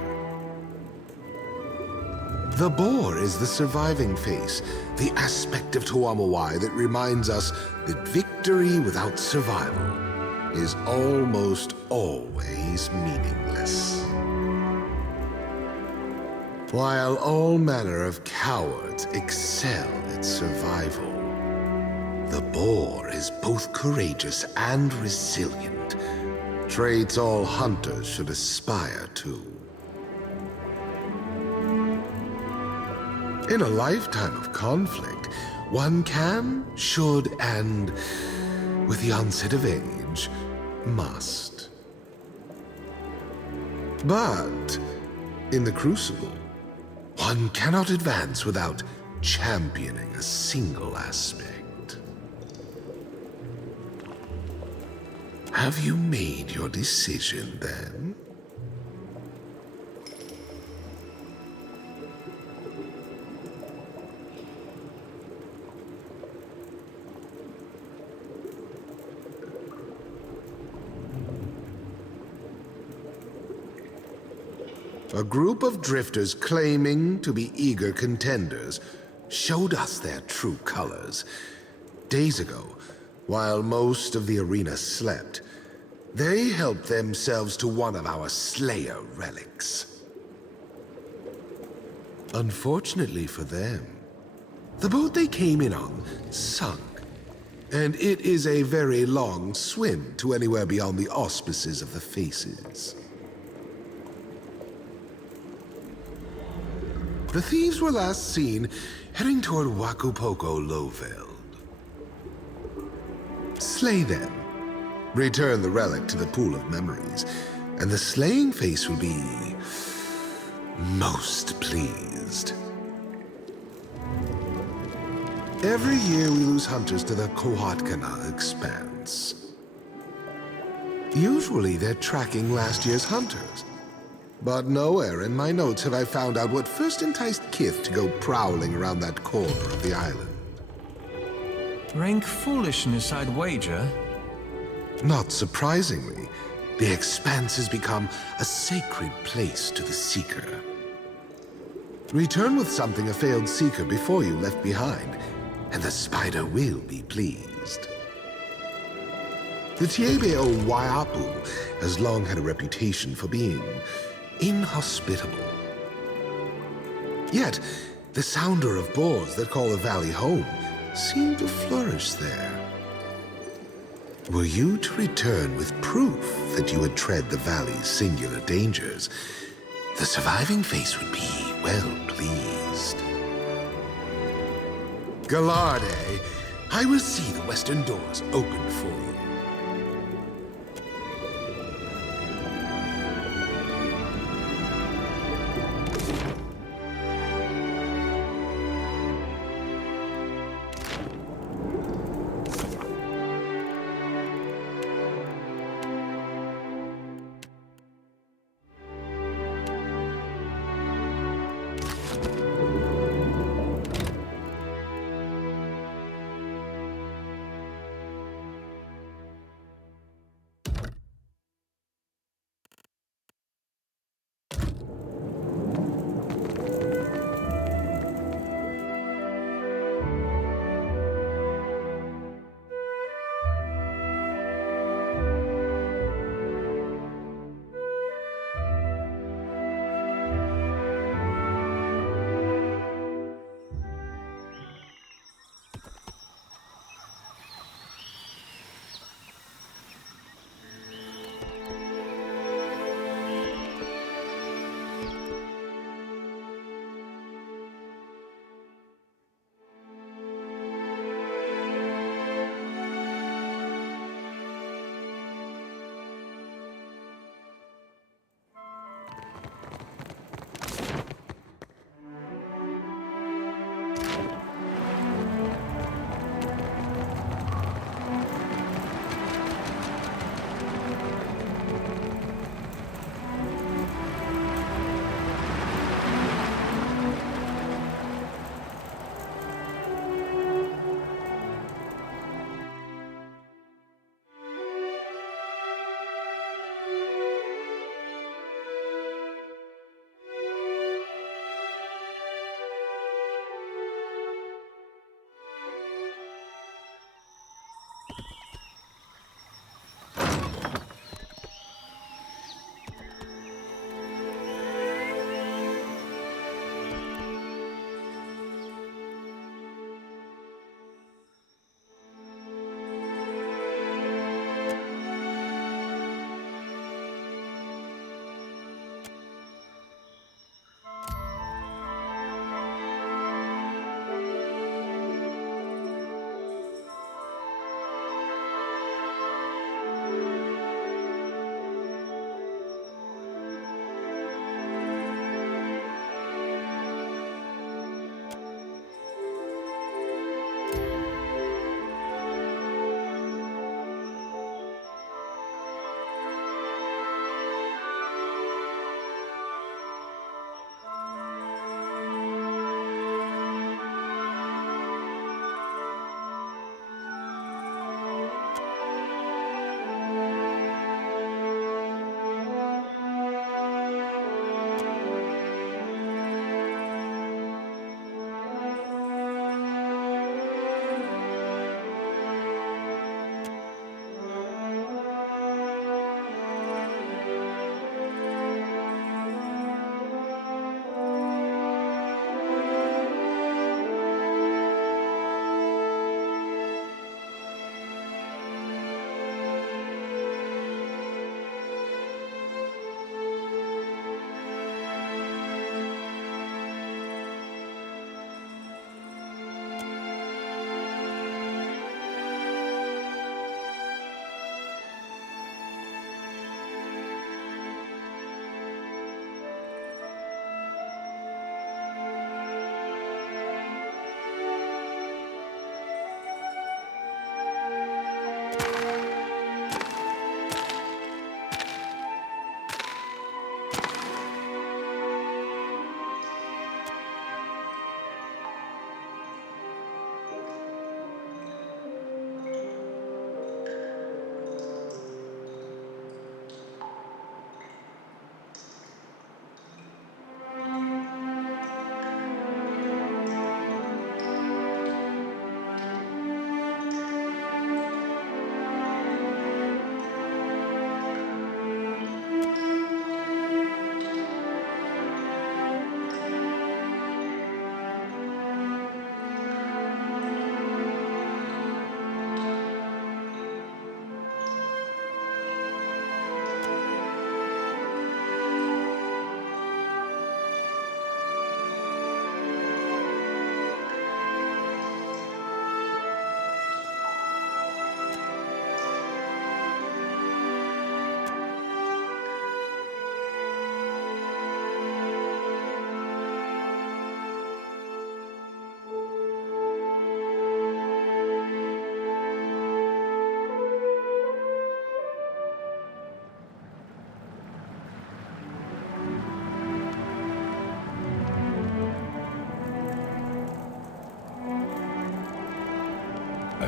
The Boar is the surviving face, the aspect of Tuamawai that reminds us that victory without survival is almost always meaningless. While all manner of cowards excel at survival, the Boar is both courageous and resilient, traits all hunters should aspire to. In a lifetime of conflict, one can, should, and, with the onset of age, must. But, in the Crucible, one cannot advance without championing a single aspect. Have you made your decision, then? A group of drifters claiming to be eager contenders showed us their true colors. Days ago, while most of the arena slept, they helped themselves to one of our Slayer relics. Unfortunately for them, the boat they came in on sunk, and it is a very long swim to anywhere beyond the auspices of the Faces. The thieves were last seen heading toward Wakupoko Lowveld. Slay them. Return the relic to the Pool of Memories, and the Slaying Face will be most pleased. Every year we lose hunters to the Kohatkana Expanse. Usually they're tracking last year's hunters. But nowhere in my notes have I found out what first enticed Kith to go prowling around that corner of the island. Rank foolishness, I'd wager. Not surprisingly, the Expanse has become a sacred place to the Seeker. Return with something a failed Seeker before you left behind, and the Spider will be pleased. The Tiebe o Waiapu has long had a reputation for being inhospitable. Yet, the sounder of boars that call the valley home seem to flourish there. Were you to return with proof that you would tread the valley's singular dangers, the surviving face would be well pleased. Gallarde, I will see the western doors open for you.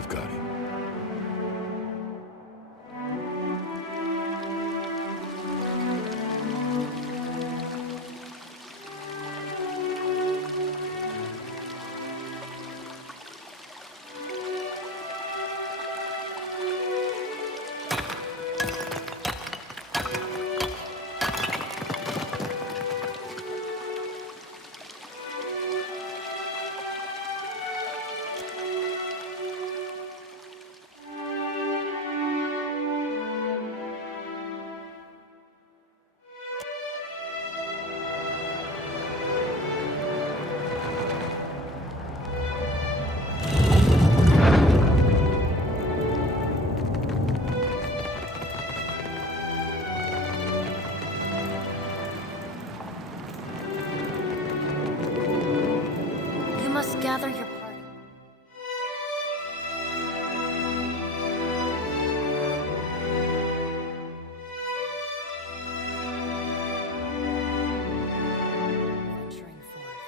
I've got it. You must gather your party. Venturing forth.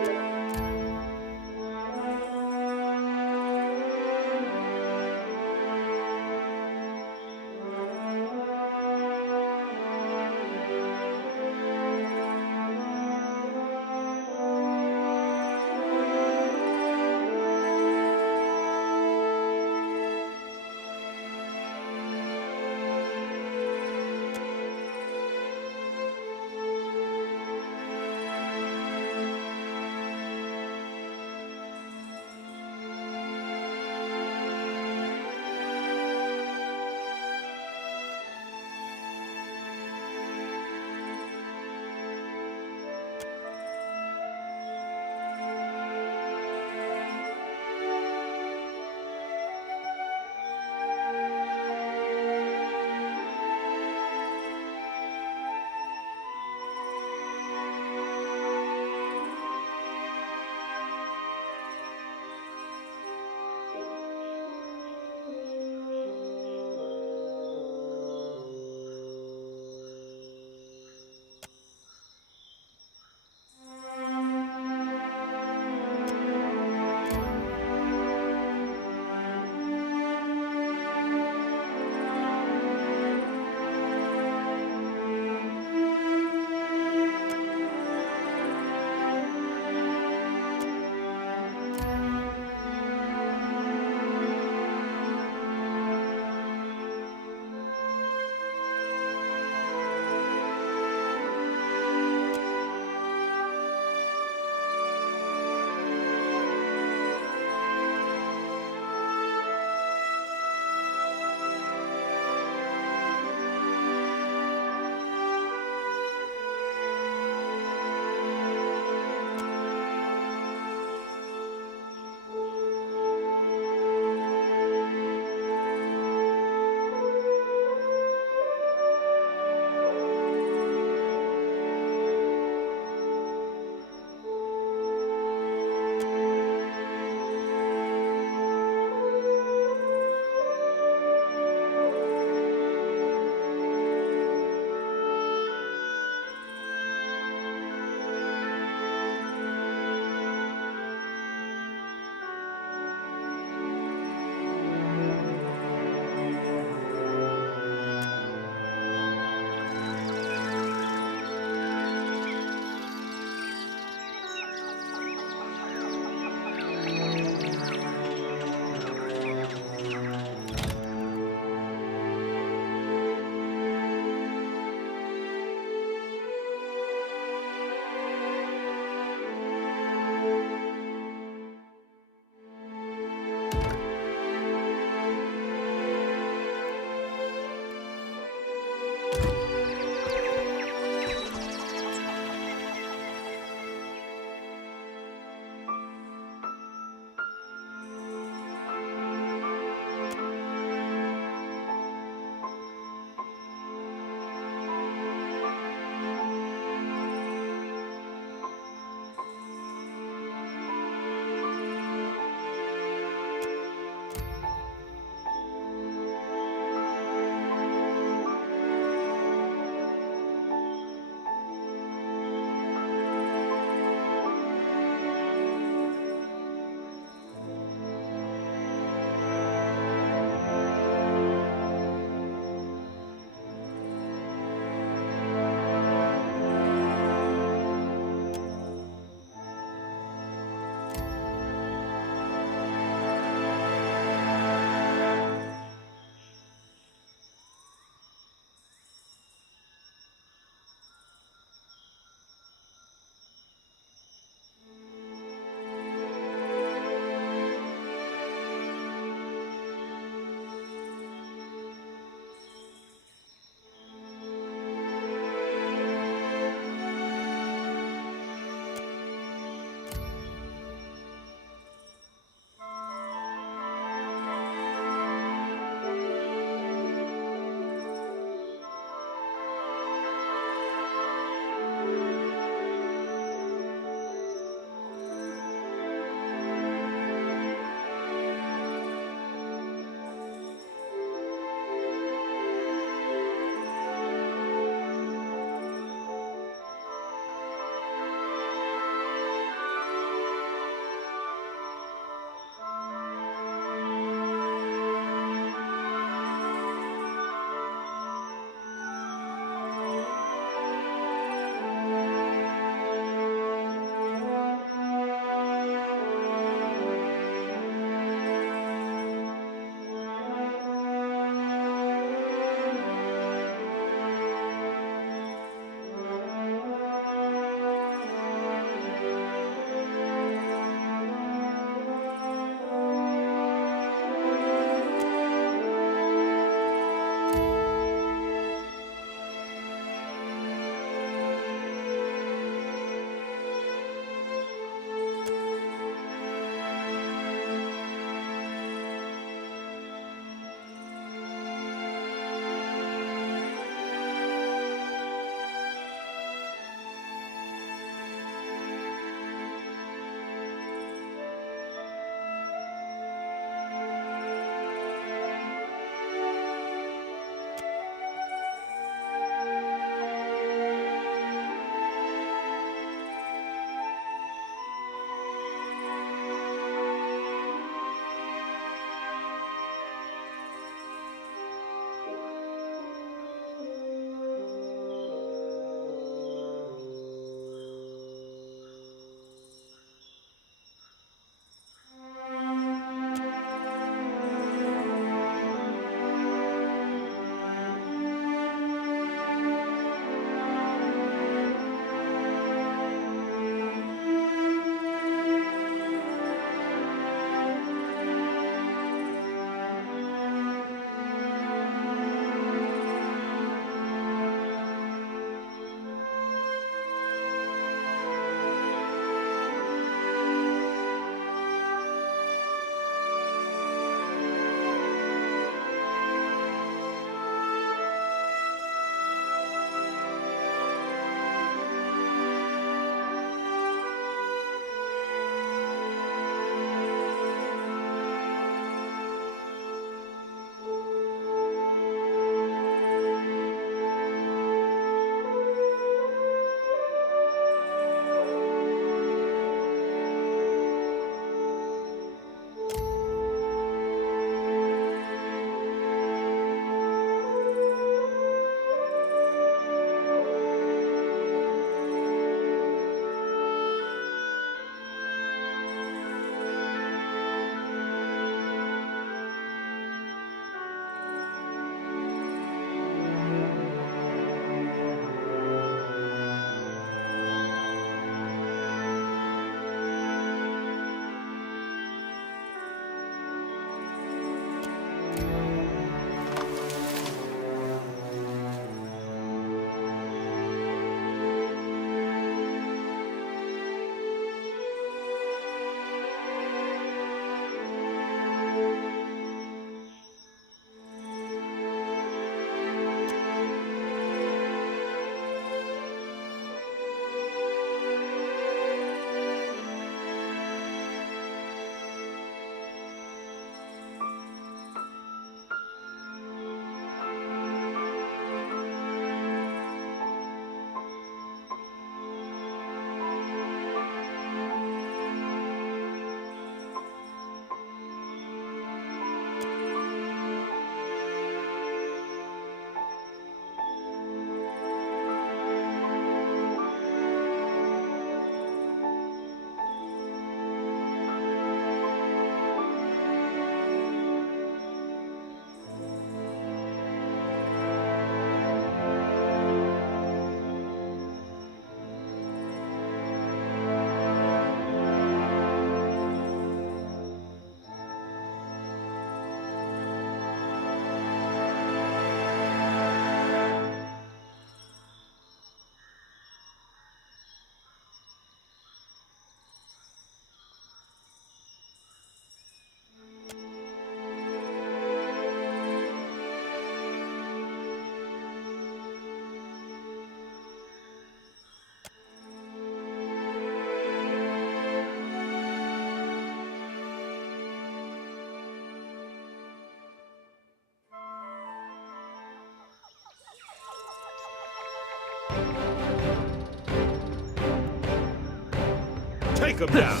Take him down.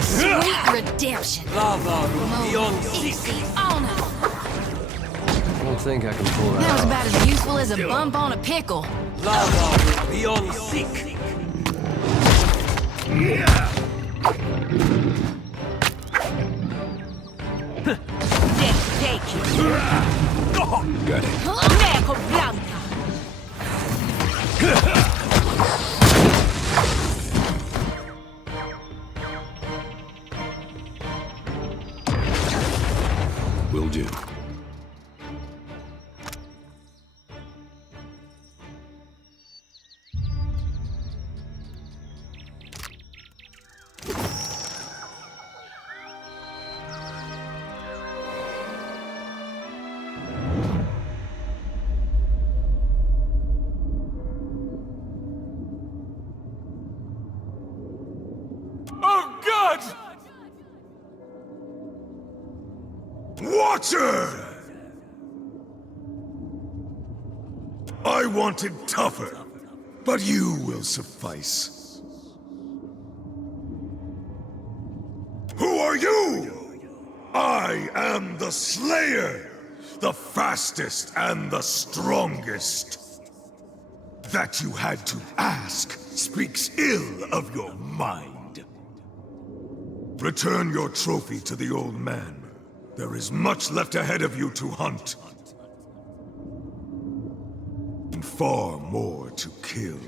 Sweet redemption. Lava beyond Easy on us. I don't think I can pull that That was off. about as useful as a bump on a pickle. lava beyond seek. Take you. Got it. Meco Blanca. Will do. Oh, God! Watcher! I wanted tougher, but you will suffice. Who are you? I am the Slayer, the fastest and the strongest. That you had to ask speaks ill of your mind. Return your trophy to the old man. There is much left ahead of you to hunt. And far more to kill.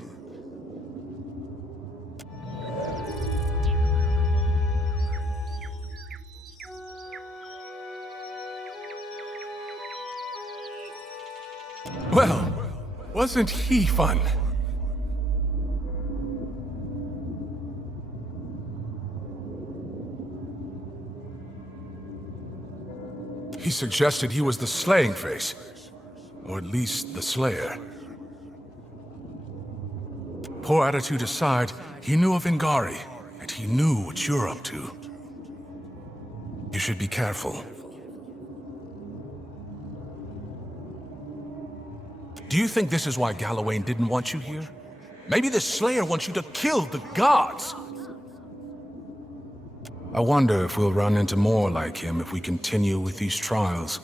Well, wasn't he fun? He suggested he was the slaying face. Or at least the Slayer. Poor attitude aside, he knew of Ingari, and he knew what you're up to. You should be careful. Do you think this is why Gallowayne didn't want you here? Maybe the Slayer wants you to kill the gods! I wonder if we'll run into more like him if we continue with these trials.